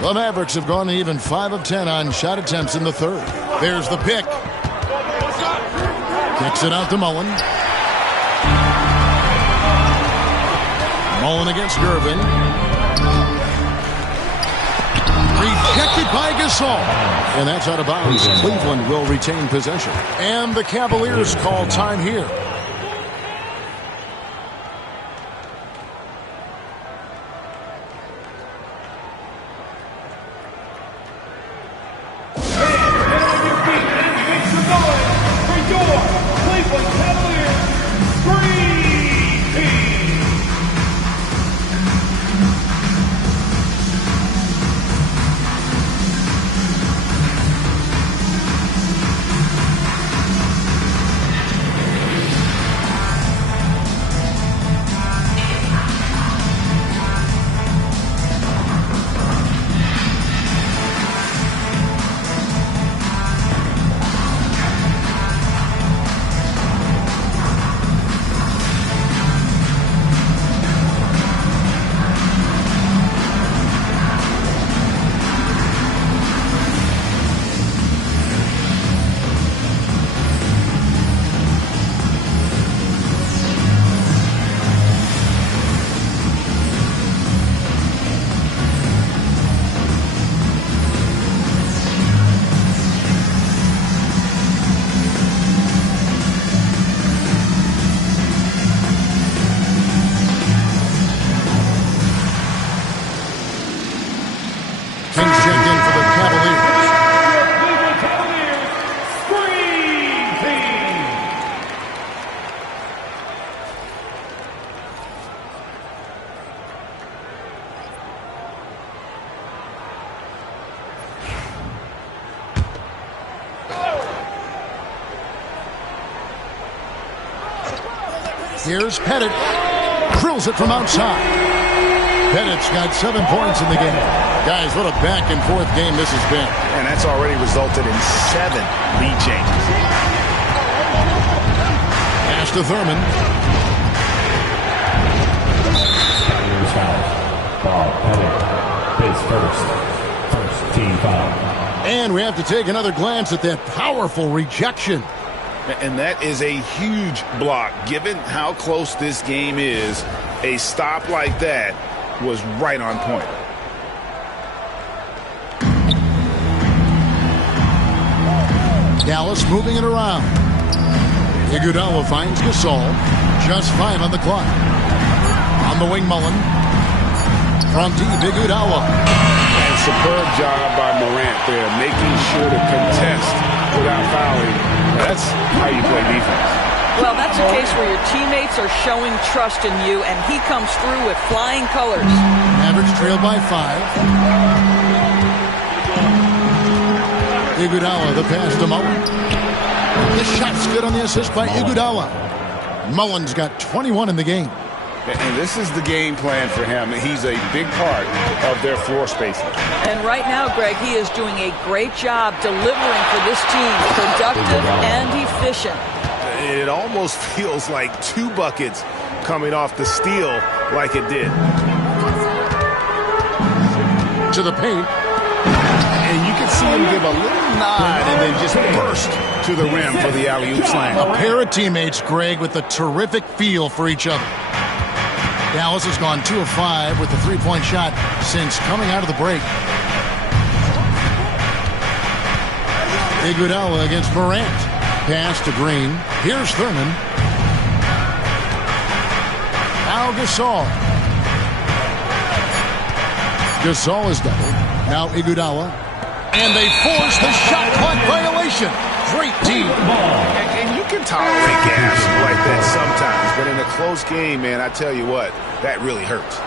The Mavericks have gone even 5 of 10 on shot attempts in the third. There's the pick. Kicks it out to Mullen. Mullen against Gervin. Rejected by Gasol. And that's out of bounds. Cleveland will retain possession. And the Cavaliers call time here. Here's Pettit. Drills it from outside. Pettit's got 7 points in the game. Guys, what a back-and-forth game this has been. And that's already resulted in 7 lead changes. Pass to Thurman. Pettit. His first team foul. And we have to take another glance at that powerful rejection. And that is a huge block. Given how close this game is, a stop like that was right on point. Dallas moving it around. Iguodala finds Gasol. Just 5 on the clock. On the wing, Mullen. From deep, Iguodala. And superb job by Morant there, making sure to contest without fouling. That's how you play defense. Well, that's a case where your teammates are showing trust in you, and he comes through with flying colors. Mavericks trail by 5. Iguodala, the pass to Mullen. The shot's good on the assist by Iguodala. Mullen's got 21 in the game. And this is the game plan for him. He's a big part of their floor spacing. And right now, Greg, he is doing a great job delivering for this team, productive and efficient. It almost feels like 2 buckets coming off the steal like it did. To the paint. And you can see him give a little nod and then just burst to the rim for the alley-oop slam. A pair of teammates, Greg, with a terrific feel for each other. Dallas has gone 2 of 5 with the three-point shot since coming out of the break. Iguodala against Morant. Pass to Green. Here's Thurman. Now Gasol. Gasol is doubled. Now Iguodala. And they force the shot clock violation. Great team. And you can tolerate gas like that sometimes, but in a close game, man, I tell you what, that really hurts.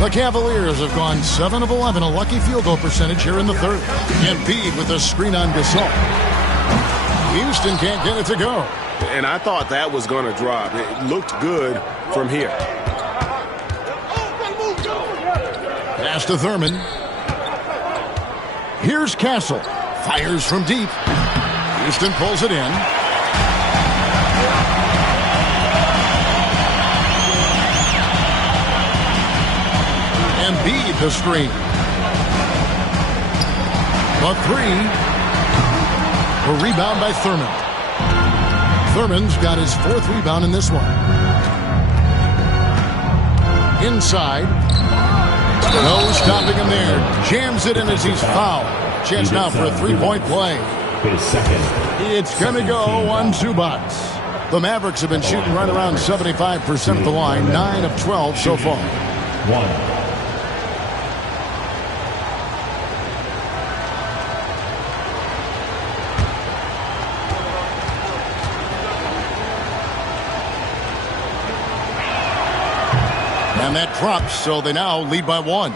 The Cavaliers have gone 7 of 11, a lucky field goal percentage here in the third. Embiid with a screen on Gasol. Houston can't get it to go. And I thought that was going to drop. It looked good from here. Pass to Thurman. Here's Castle. Fires from deep. Houston pulls it in. Embiid the screen. The 3. A rebound by Thurman. Thurman's got his 4th rebound in this one. Inside. No stopping him there. Jams it in as he's fouled. Chance now for a 3-point play. It's going to go on Zubac. The Mavericks have been shooting right around 75% of the line. 9 of 12 so far. 1. And that drops, so they now lead by 1.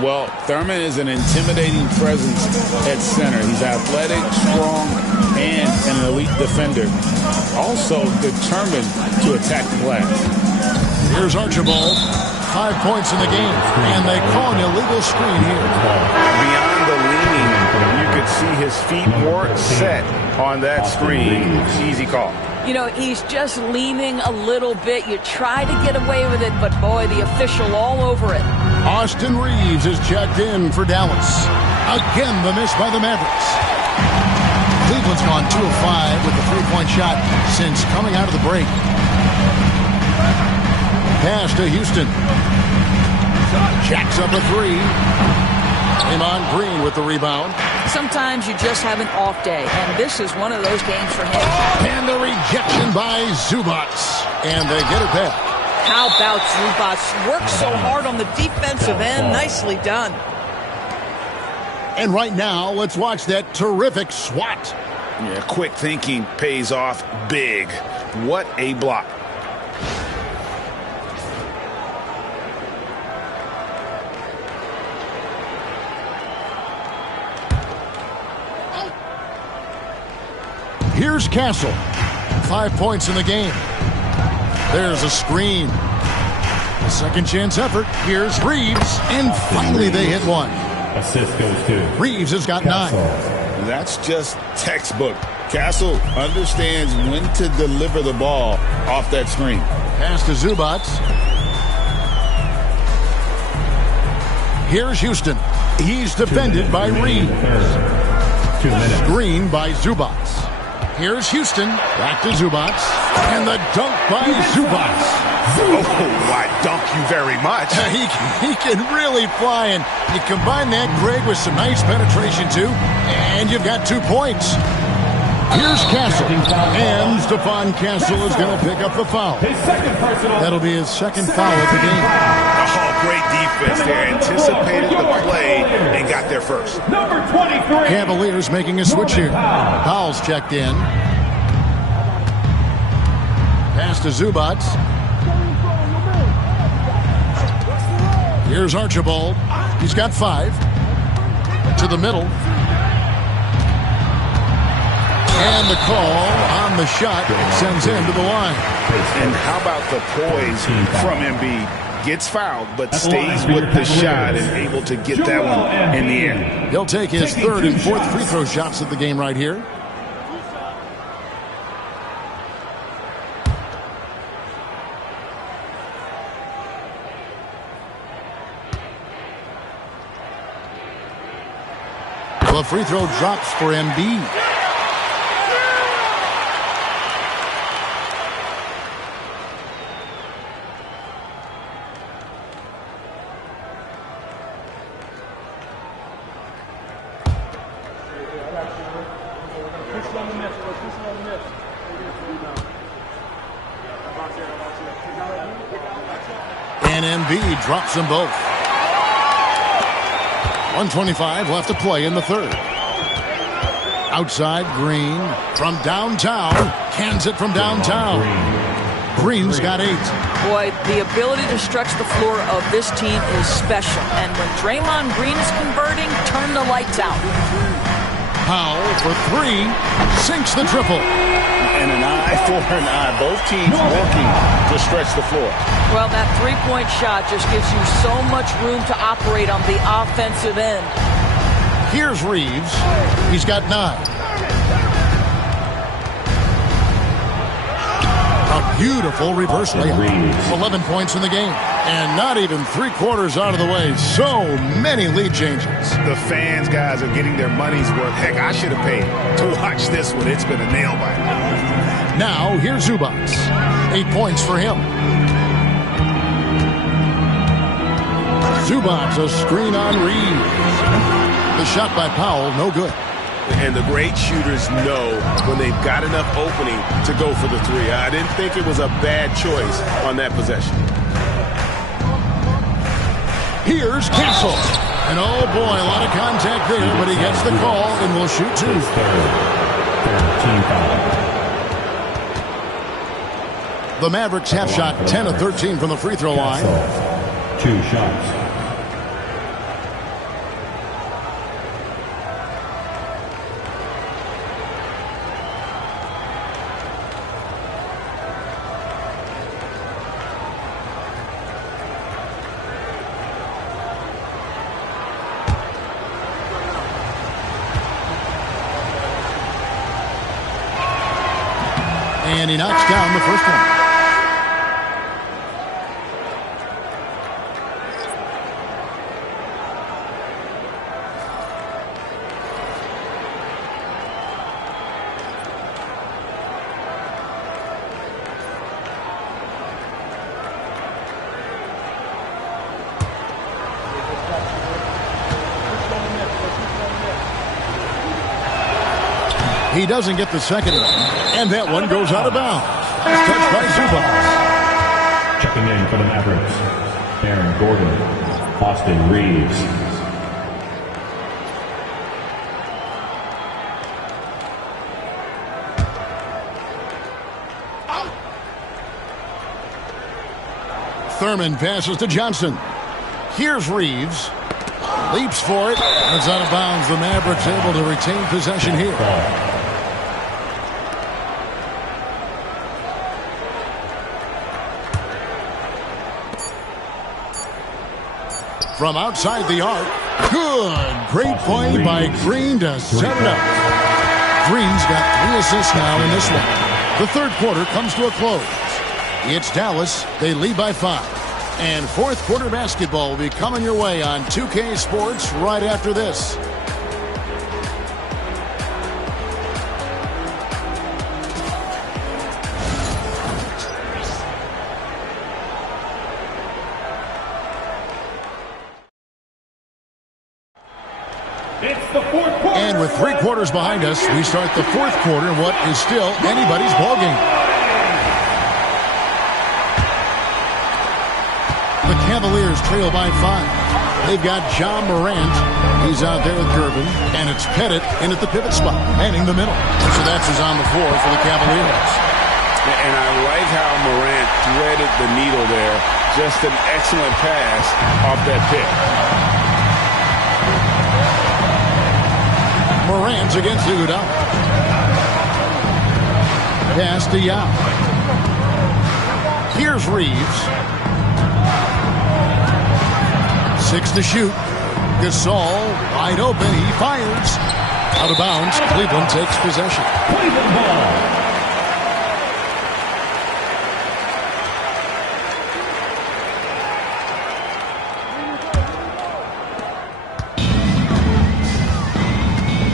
Well, Thurman is an intimidating presence at center. He's athletic, strong, and an elite defender. Also determined to attack the glass. Here's Archibald. 5 points in the game, and they call an illegal screen here. Beyond the leaning, you could see his feet more set on that screen. Easy call. You know, he's just leaning a little bit. You try to get away with it, but boy, the official all over it. Austin Reeves is checked in for Dallas. Again, the miss by the Mavericks. Cleveland's gone 2 of 5 with the three-point shot since coming out of the break. Pass to Houston. Jacks up a 3. Draymond Green with the rebound. Sometimes you just have an off day, and this is one of those games for him. And the rejection by Zubac. And they get it back. How about Zubac? Works so hard on the defensive end. Nicely done. And right now, let's watch that terrific swat. Yeah, quick thinking pays off big. What a block. Here's Castle. 5 points in the game. There's a screen. A second chance effort. Here's Reeves. And finally they hit one. Assist goes to Reeves has got 9. That's just textbook. Castle understands when to deliver the ball off that screen. Pass to Zubac. Here's Houston. He's defended by Reeves. 2 minutes. Screen by Zubac. Here's Houston. Back to Zubac. And the dunk by Zubac. Oh, why dunk you very much. He can really fly, and you combine that, Greg, with some nice penetration, too, and you've got 2 points. Here's Castle, and Stephon Castle is going to pick up the foul. That'll be his second foul of the game. Oh, great defense there. Anticipated the play and got there first. Number 23. Cavaliers making a switch here. Powell's checked in. Pass to Zubac. Here's Archibald. He's got 5. To the middle. And the call on the shot sends him to the line. And how about the poise from Embiid? Gets fouled, but stays with the shot and able to get that one in the air. He'll take his 3rd and 4th free throw shots of the game right here. The free throw drops for Embiid. And Embiid drops them both. 1:25 left to play in the 3rd. Outside, Green from downtown. Cans it from downtown. Green's got 8. Boy, the ability to stretch the floor of this team is special. And when Draymond Green is converting, turn the lights out. Powell for 3. Sinks the triple. And an eye for an eye. Both teams working to stretch the floor. Well, that three-point shot just gives you so much room to operate on the offensive end. Here's Reeves. He's got 9. A beautiful reverse layup. 11 points in the game. And not even 3/4 out of the way. So many lead changes. The fans, guys, are getting their money's worth. Heck, I should have paid to watch this one. It's been a nail-biter. Now, here's Zubac. 8 points for him. Zubac, a screen on Reeves. The shot by Powell, no good. And the great shooters know when they've got enough opening to go for the 3. I didn't think it was a bad choice on that possession. Here's Castle. And oh boy, a lot of contact there, but he gets the call and will shoot 2. The Mavericks have shot 10 of 13 from the free throw line. 2 shots. And he knocks down the first one. He doesn't get the second one, and that one goes out of bounds. It's touched by Zubac. Checking in for the Mavericks, Aaron Gordon, Austin Reeves. Thurman passes to Johnson. Here's Reeves. Leaps for it. It's out of bounds. The Mavericks able to retain possession here. From outside the arc. Good. Great play by Green to set it up. Green's got 3 assists now in this one. The 3rd quarter comes to a close. It's Dallas. They lead by 5. And 4th quarter basketball will be coming your way on 2K Sports right after this. It's the 4th quarter. And with 3 quarters behind us, we start the 4th quarter in what is still anybody's ballgame. The Cavaliers trail by 5. They've got John Morant. He's out there with Gervin. And it's Pettit in at the pivot spot, manning the middle. So that's who's on the floor for the Cavaliers. And I like how Morant threaded the needle there, Just an excellent pass off that pick. Morant's against Iguodala. Pass to Yao. Here's Reeves. 6 to shoot. Gasol wide open. He fires. Out of bounds. Cleveland takes possession. Cleveland ball.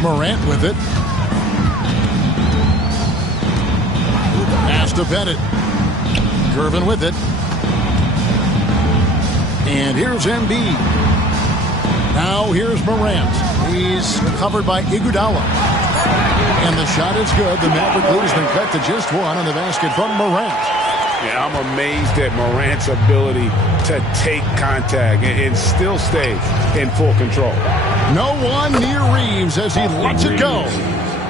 Morant with it. Pass to Bennett. Gervin with it. And here's Embiid. Now here's Morant. He's covered by Iguodala. And the shot is good. The Maverick lead has been cut to just one on the basket from Morant. Yeah, I'm amazed at Morant's ability to take contact and still stay in full control. No one near Reeves as he lets it go.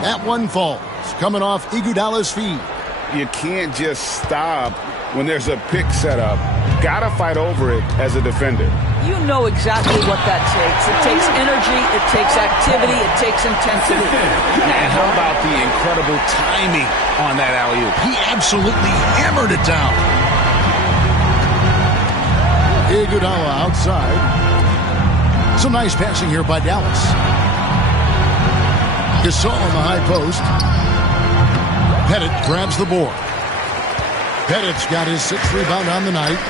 That one falls. Coming off Iguodala's feet. You can't just stop when there's a pick set up. Gotta fight over it as a defender. You know exactly what that takes. It takes energy, it takes activity, it takes intensity. And how about the incredible timing on that alley-oop? He absolutely hammered it down. Iguodala outside. Some nice passing here by Dallas. Gasol on the high post. Pettit grabs the board. Pettit's got his 6th rebound on the night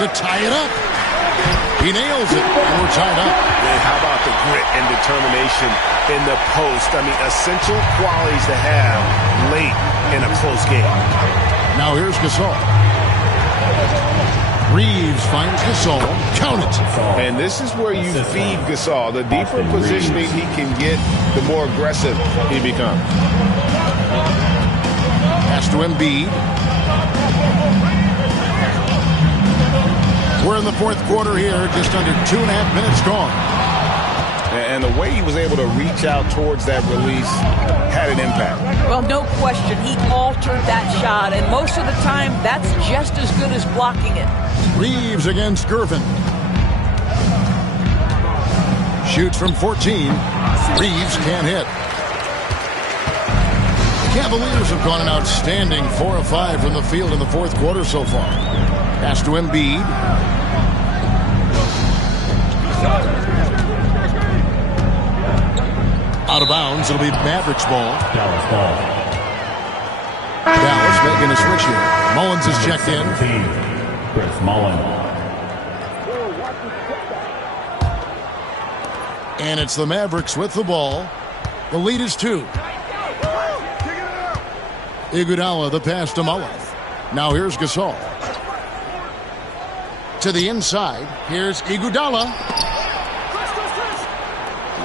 to tie it up. He nails it, and we're tied up. And how about the grit and determination in the post? I mean, essential qualities to have late in a close game. Now here's Gasol. Reeves finds Gasol. Count it. And this is where you feed Gasol. The deeper positioning he can get, the more aggressive he becomes. Pass to Embiid. We're in the 4th quarter here, just under 2.5 minutes gone. And the way he was able to reach out towards that release had an impact. Well, no question. He altered that shot, and most of the time, that's just as good as blocking it. Reeves against Gervin. Shoots from 14. Reeves can't hit. The Cavaliers have gone an outstanding 4 of 5 from the field in the 4th quarter so far. Pass to Embiid. Out of bounds. It'll be Mavericks ball. Dallas ball. Dallas making a switch here. Mullins is checked in. Chris Mullin. And it's the Mavericks with the ball. The lead is 2. Iguodala, the pass to Mullins. Now here's Gasol. To the inside. Here's Iguodala.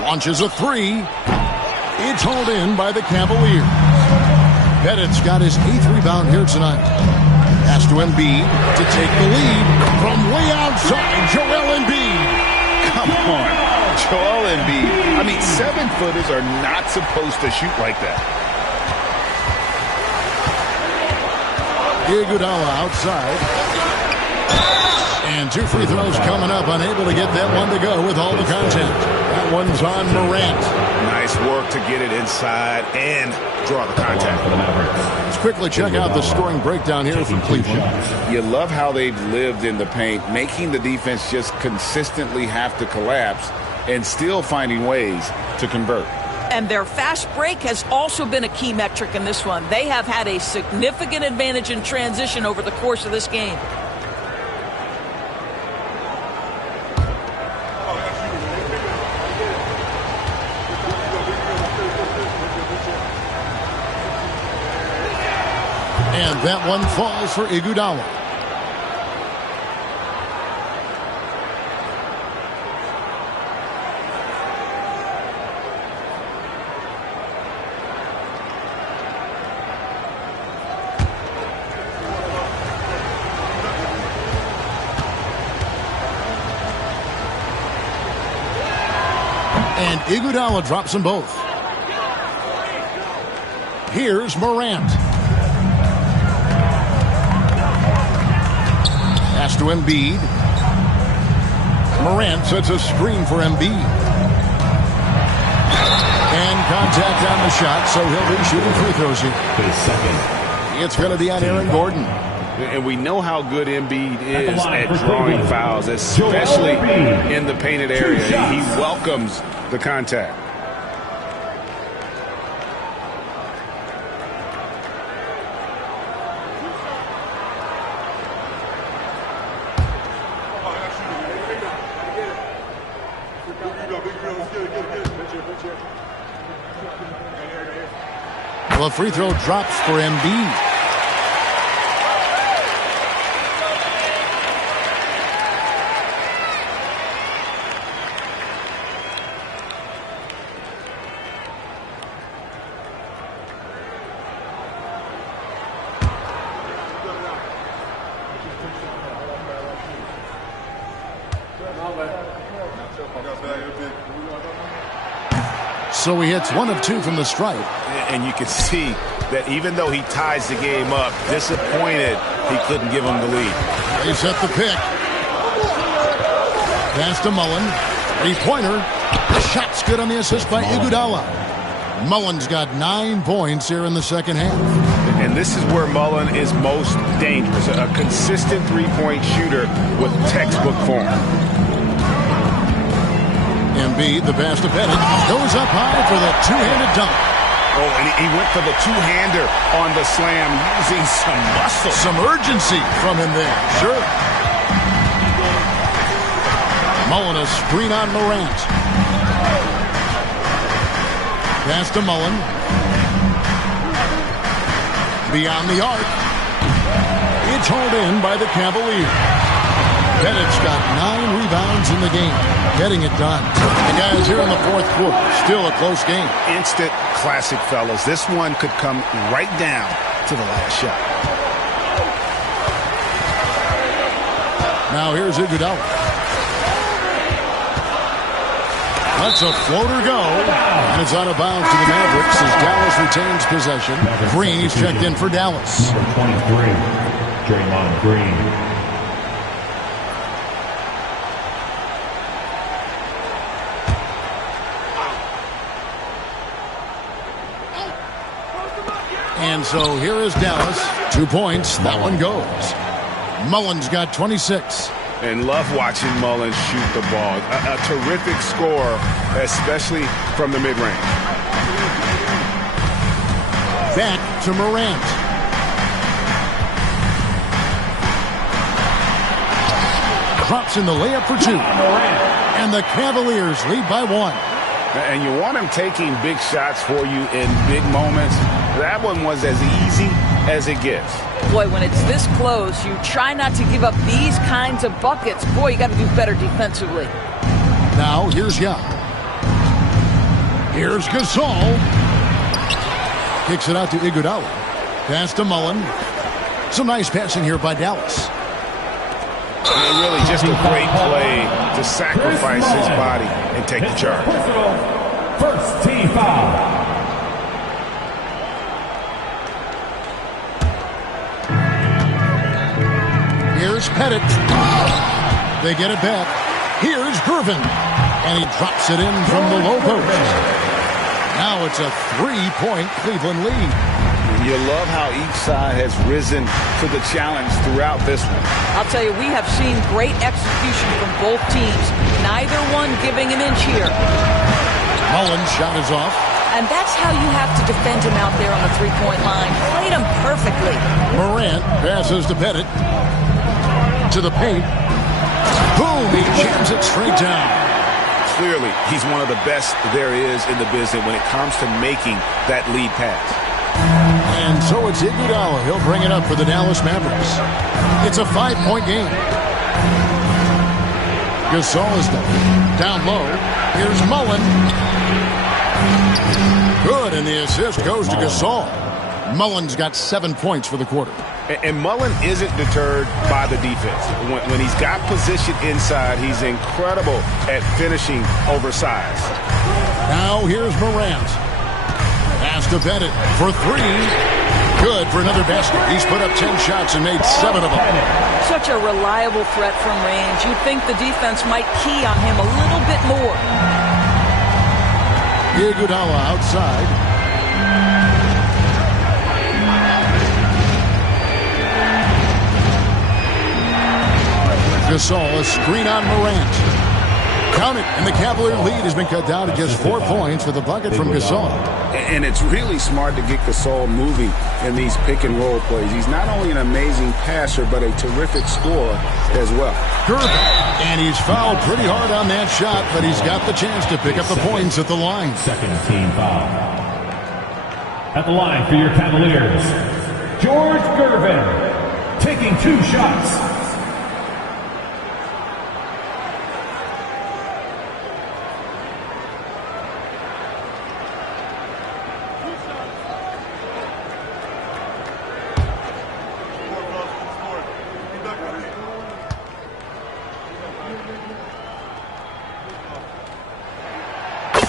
Launches a 3. It's hauled in by the Cavaliers. Pettit's got his 8th rebound here tonight. Pass to Embiid to take the lead from way outside. Joel Embiid. Come on, Joel Embiid. I mean, 7-footers are not supposed to shoot like that. Iguodala outside. And 2 free throws coming up. Unable to get that one to go with all the content. That one's on Morant. Nice work to get it inside and draw the contact. Let's quickly check out the scoring breakdown here from Cleveland. You love how they've lived in the paint, making the defense just consistently have to collapse and still finding ways to convert. And their fast break has also been a key metric in this one. They have had a significant advantage in transition over the course of this game. And that one falls for Iguodala. And Iguodala drops them both. Here's Morant. Pass to Embiid. Morant sets a screen for Embiid. And contact on the shot, so he'll be shooting free throws here. His second. It's going to be on Aaron Gordon. And we know how good Embiid is at drawing fouls, especially in the painted area. He welcomes the contact. Well, a free throw drops for Embiid. So he hits 1 of 2 from the stripe. And you can see that even though he ties the game up, disappointed he couldn't give him the lead. They set the pick. Pass to Mullen. 3-pointer. The shot's good on the assist by Iguodala. Mullen's got 9 points here in the second half. And this is where Mullen is most dangerous. A consistent three-point shooter with textbook form. Embiid, the pass to Bennett, goes up high for the two-handed dunk. Oh, and he went for the two-hander on the slam, using some muscle. Some urgency from him there, sure. Mullen, a screen on Morant. Pass to Mullen. Beyond the arc. It's hauled in by the Cavaliers. Bennett's got 9 rebounds in the game, getting it done. The guys here in the fourth quarter, still a close game. Instant classic, fellas. This one could come right down to the last shot. Now here's Iguodala. Lets a floater go, and it's out of bounds to the Mavericks as Dallas retains possession. Green is checked in for Dallas. Number 23, Draymond Green. And so here is Dallas. 2 points. That one goes. Mullen's got 26. And love watching Mullen shoot the ball. A terrific score, especially from the mid-range. Back to Morant. Drops in the layup for 2. And the Cavaliers lead by 1. And you want him taking big shots for you in big moments. That one was as easy as it gets. Boy, when it's this close, you try not to give up these kinds of buckets. Boy, you got to do better defensively. Now, here's Young. Here's Gasol. Kicks it out to Iguodala. Pass to Mullen. Some nice passing here by Dallas. And really just a great play to sacrifice his body and take the charge. First team foul. Here's Pettit. They get it back. Here's Gervin. And he drops it in from the low post. Now it's a 3-point Cleveland lead. You love how each side has risen to the challenge throughout this one. I'll tell you, we have seen great execution from both teams. Neither one giving an inch here. Mullen's shot is off. And that's how you have to defend him out there on the three-point line. Played him perfectly. Morant passes to Pettit. To the paint. Boom! He jams it straight down. Clearly, he's one of the best there is in the business when it comes to making that lead pass. And so it's Iguodala. He'll bring it up for the Dallas Mavericks. It's a 5-point game. Gasol is down low. Here's Mullen. Good, and the assist goes to Gasol. Mullen's got 7 points for the quarter. And Mullen isn't deterred by the defense. When he's got position inside, he's incredible at finishing oversized. Now here's Morant. Pass to Bennett for 3. Good for another basket. He's put up 10 shots and made 7 of them. Such a reliable threat from range. You'd think the defense might key on him a little bit more. Iguodala outside. Gasol, a screen on Morant. Count it, and the Cavalier lead has been cut down to just 4 points with a bucket from Gasol. And it's really smart to get Gasol moving in these pick-and-roll plays. He's not only an amazing passer, but a terrific scorer as well. Gervin, and he's fouled pretty hard on that shot, but he's got the chance to pick up the points at the line. Second team foul. At the line for your Cavaliers, George Gervin, taking 2 shots.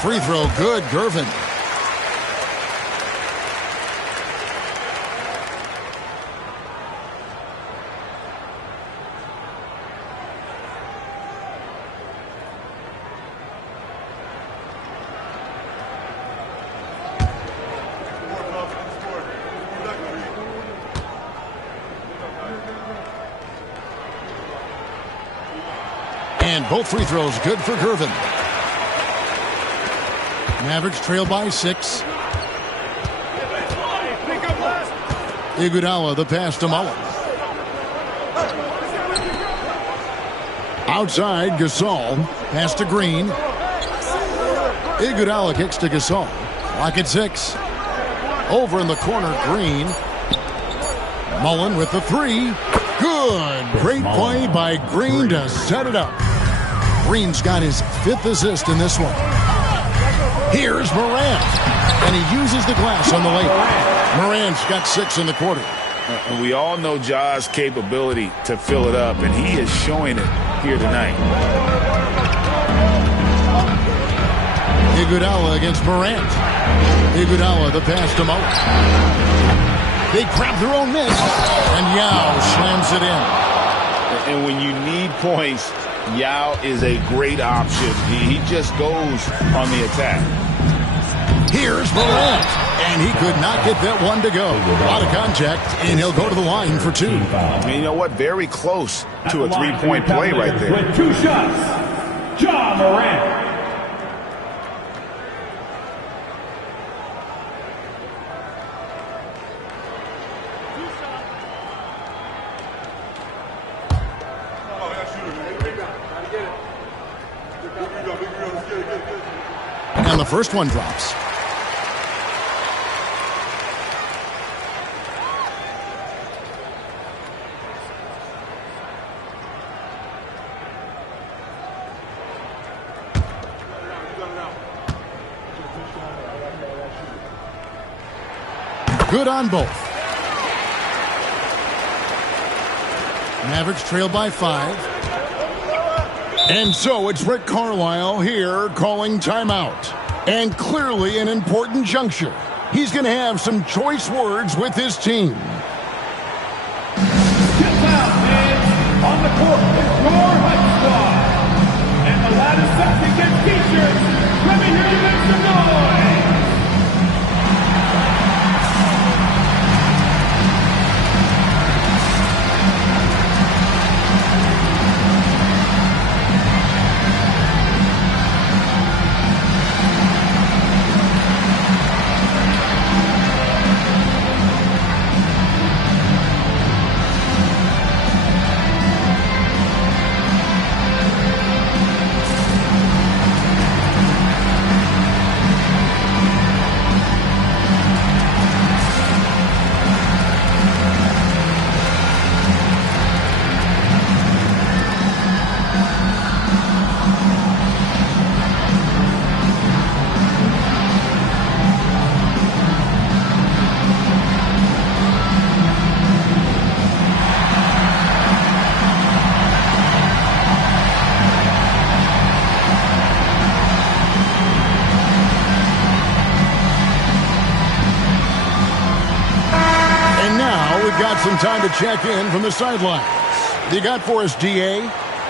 Free throw, good, Gervin. And both free throws good for Gervin. Mavericks trail by 6. Iguodala, the pass to Mullen. Outside, Gasol. Pass to Green. Iguodala kicks to Gasol. Clock at 6. Over in the corner, Green. Mullen with the 3. Good. Great play by Green to set it up. Green's got his 5th assist in this one. Here's Morant, and he uses the glass on the layup. Morant's got 6 in the quarter. And we all know Ja's capability to fill it up, and he is showing it here tonight. Iguodala against Morant. Iguodala, the pass to Mullen. They grab their own miss, and Yao slams it in. And when you need points, Yao is a great option. He just goes on the attack. Here's Morant, and he could not get that one to go. A lot of contact, and he'll go to the line for 2. And you know what? Very close to a 3-point play right there. With 2 shots, Ja Morant. And the first one drops. Good on both. Mavericks trail by 5. And so it's Rick Carlisle here calling timeout. And clearly an important juncture. He's going to have some choice words with his team. Get down, man. On the court is your hype squad. And the latest section gets featured. Let me hear you make some noise. We've got some time to check in from the sidelines. You got for us, GA?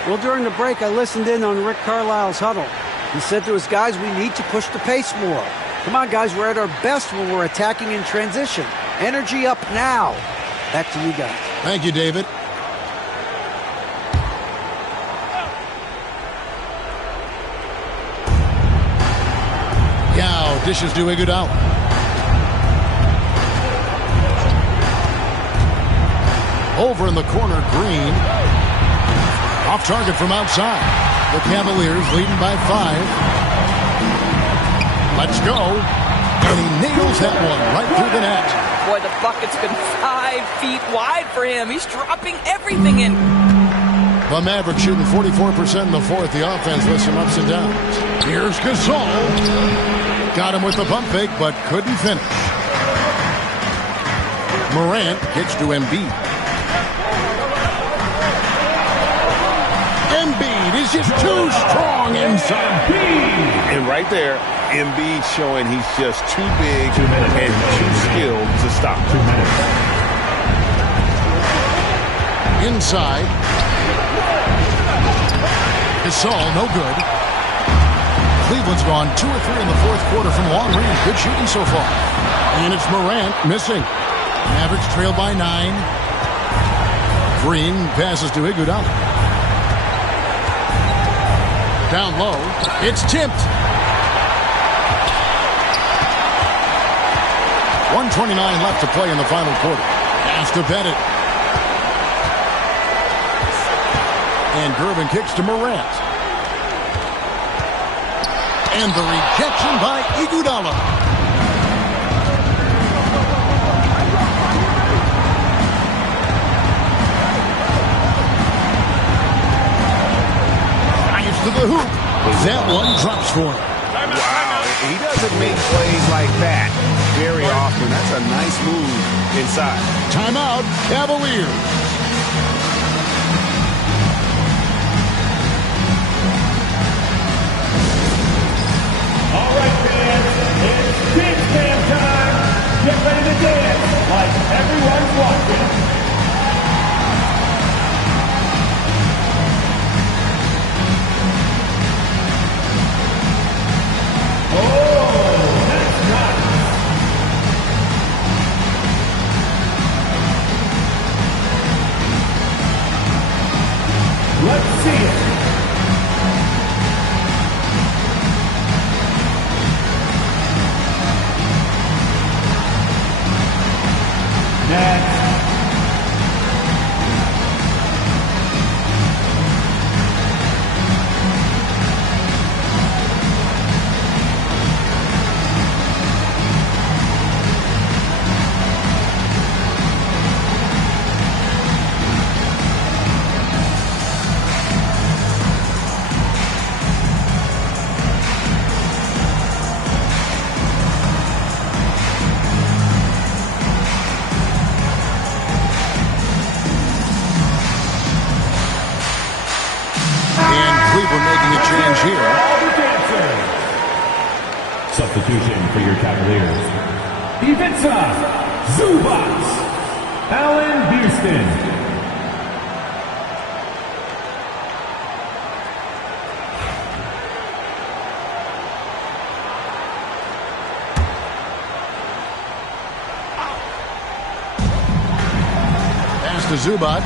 Well, during the break, I listened in on Rick Carlisle's huddle. He said to his guys, we need to push the pace more. Come on, guys, we're at our best when we're attacking in transition. Energy up now. Back to you guys. Thank you, David. Yao dishes to Iguodala. Over in the corner, Green. Off target from outside. The Cavaliers leading by 5. Let's go. And he nails that one right through the net. Boy, the bucket's been 5 feet wide for him. He's dropping everything in. The Mavericks shooting 44% in the fourth. The offense with some ups and downs. Here's Gasol. Got him with the pump fake, but couldn't finish. Morant gets to Embiid. Embiid is just too strong inside. And right there, Embiid showing he's just too big and too skilled to stop. 2 minutes. Inside. Gasol, no good. Cleveland's gone 2 or 3 in the fourth quarter from long range. Good shooting so far. And it's Morant missing. Mavericks trail by 9. Green passes to Iguodala. Down low. It's tipped. 1:29 left to play in the final quarter. Has to bet it. And Gervin kicks to Morant. And the rejection by Iguodala. Drives to the hoop. That one drops for him. Wow, he doesn't make plays like that very often. That's a nice move inside. Timeout, Cavaliers. All right, fans, it's big fan time. Get ready to dance like everyone's watching. Oh, that's nice. Let's see it. Next. Substitution for your Cavaliers. Ivica Zubac, Allen Houston. Pass to Zubac.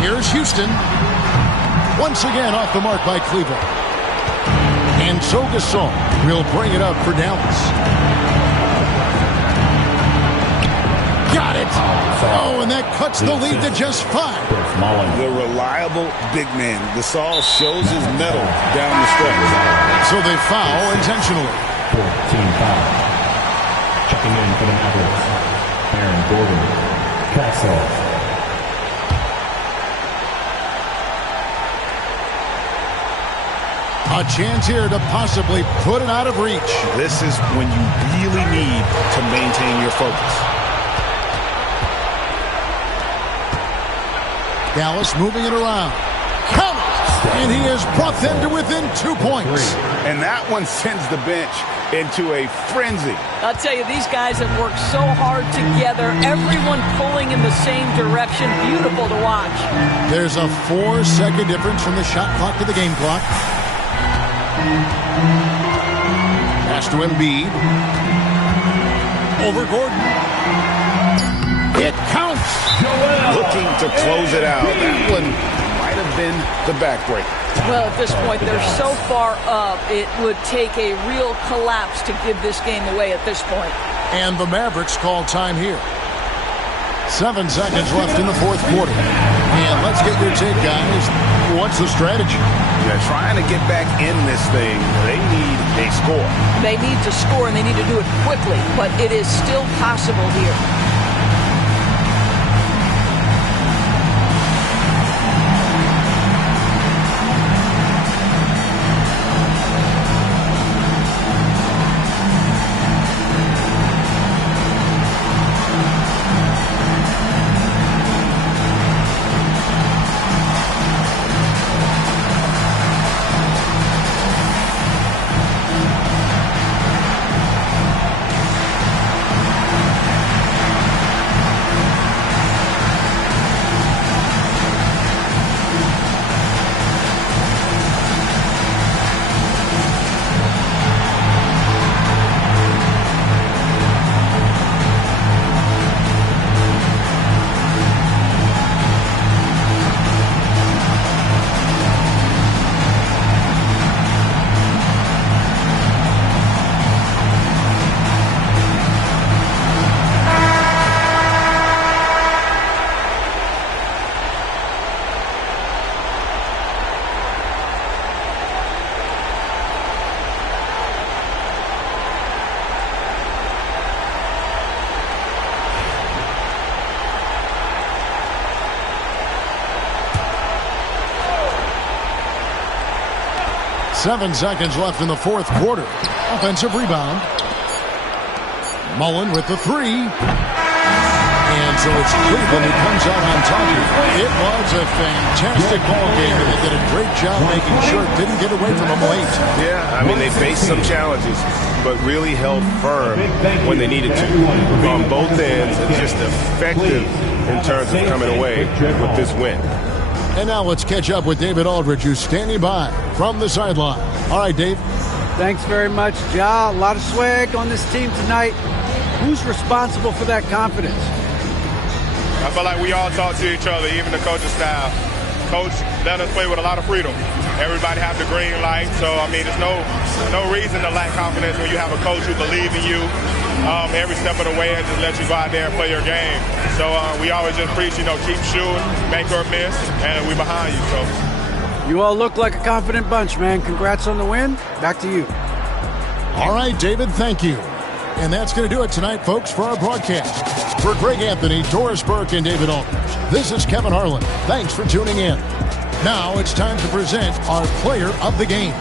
Here's Houston. Once again off the mark by Cleveland. And so Gasol will bring it up for Dallas. Got it. Oh, and that cuts the lead to just 5. The reliable big man. Gasol shows his mettle down the stretch. So they foul intentionally. 14 foul. Checking in for the Mavericks. Aaron Gordon. Castle. A chance here to possibly put it out of reach. This is when you really need to maintain your focus. Dallas moving it around. Count it. And he has brought them to within 2 points. And that one sends the bench into a frenzy. I'll tell you, these guys have worked so hard together. Everyone pulling in the same direction. Beautiful to watch. There's a 4-second difference from the shot clock to the game clock. Pass to Embiid. Over Gordon. It counts. Looking to close it out. That one might have been the backbreaker. Well, at this point, they're so far up, it would take a real collapse to give this game away at this point. And the Mavericks call time here. 7 seconds left in the fourth quarter. And let's get your take, guys. What's the strategy? Yeah, trying to get back in this thing, they need a score. They need to score, and they need to do it quickly, but it is still possible here. Seven seconds left in the fourth quarter. Offensive rebound. Mullen with the three. And so it's Cleveland who comes out on top here. It was a fantastic ball game, and they did a great job making sure it didn't get away from them late. Yeah, I mean, they faced some challenges, but really held firm when they needed to on both ends, and just effective in terms of coming away with this win. And now let's catch up with David Aldridge, who's standing by from the sideline. All right, Dave. Thanks very much, Ja. A lot of swag on this team tonight. Who's responsible for that confidence? I feel like we all talk to each other, even the coaching staff. Coach let us play with a lot of freedom. Everybody have the green light, so I mean, there's no reason to lack confidence when you have a coach who believes in you every step of the way and just let you go out there and play your game. So we always just preach, keep shooting, make or miss, and we're behind you. So you all look like a confident bunch, man. Congrats on the win. Back to you. All right, David, thank you. And that's going to do it tonight, folks, for our broadcast. For Greg Anthony, Doris Burke, and David Aldridge, this is Kevin Harlan. Thanks for tuning in. Now it's time to present our player of the game.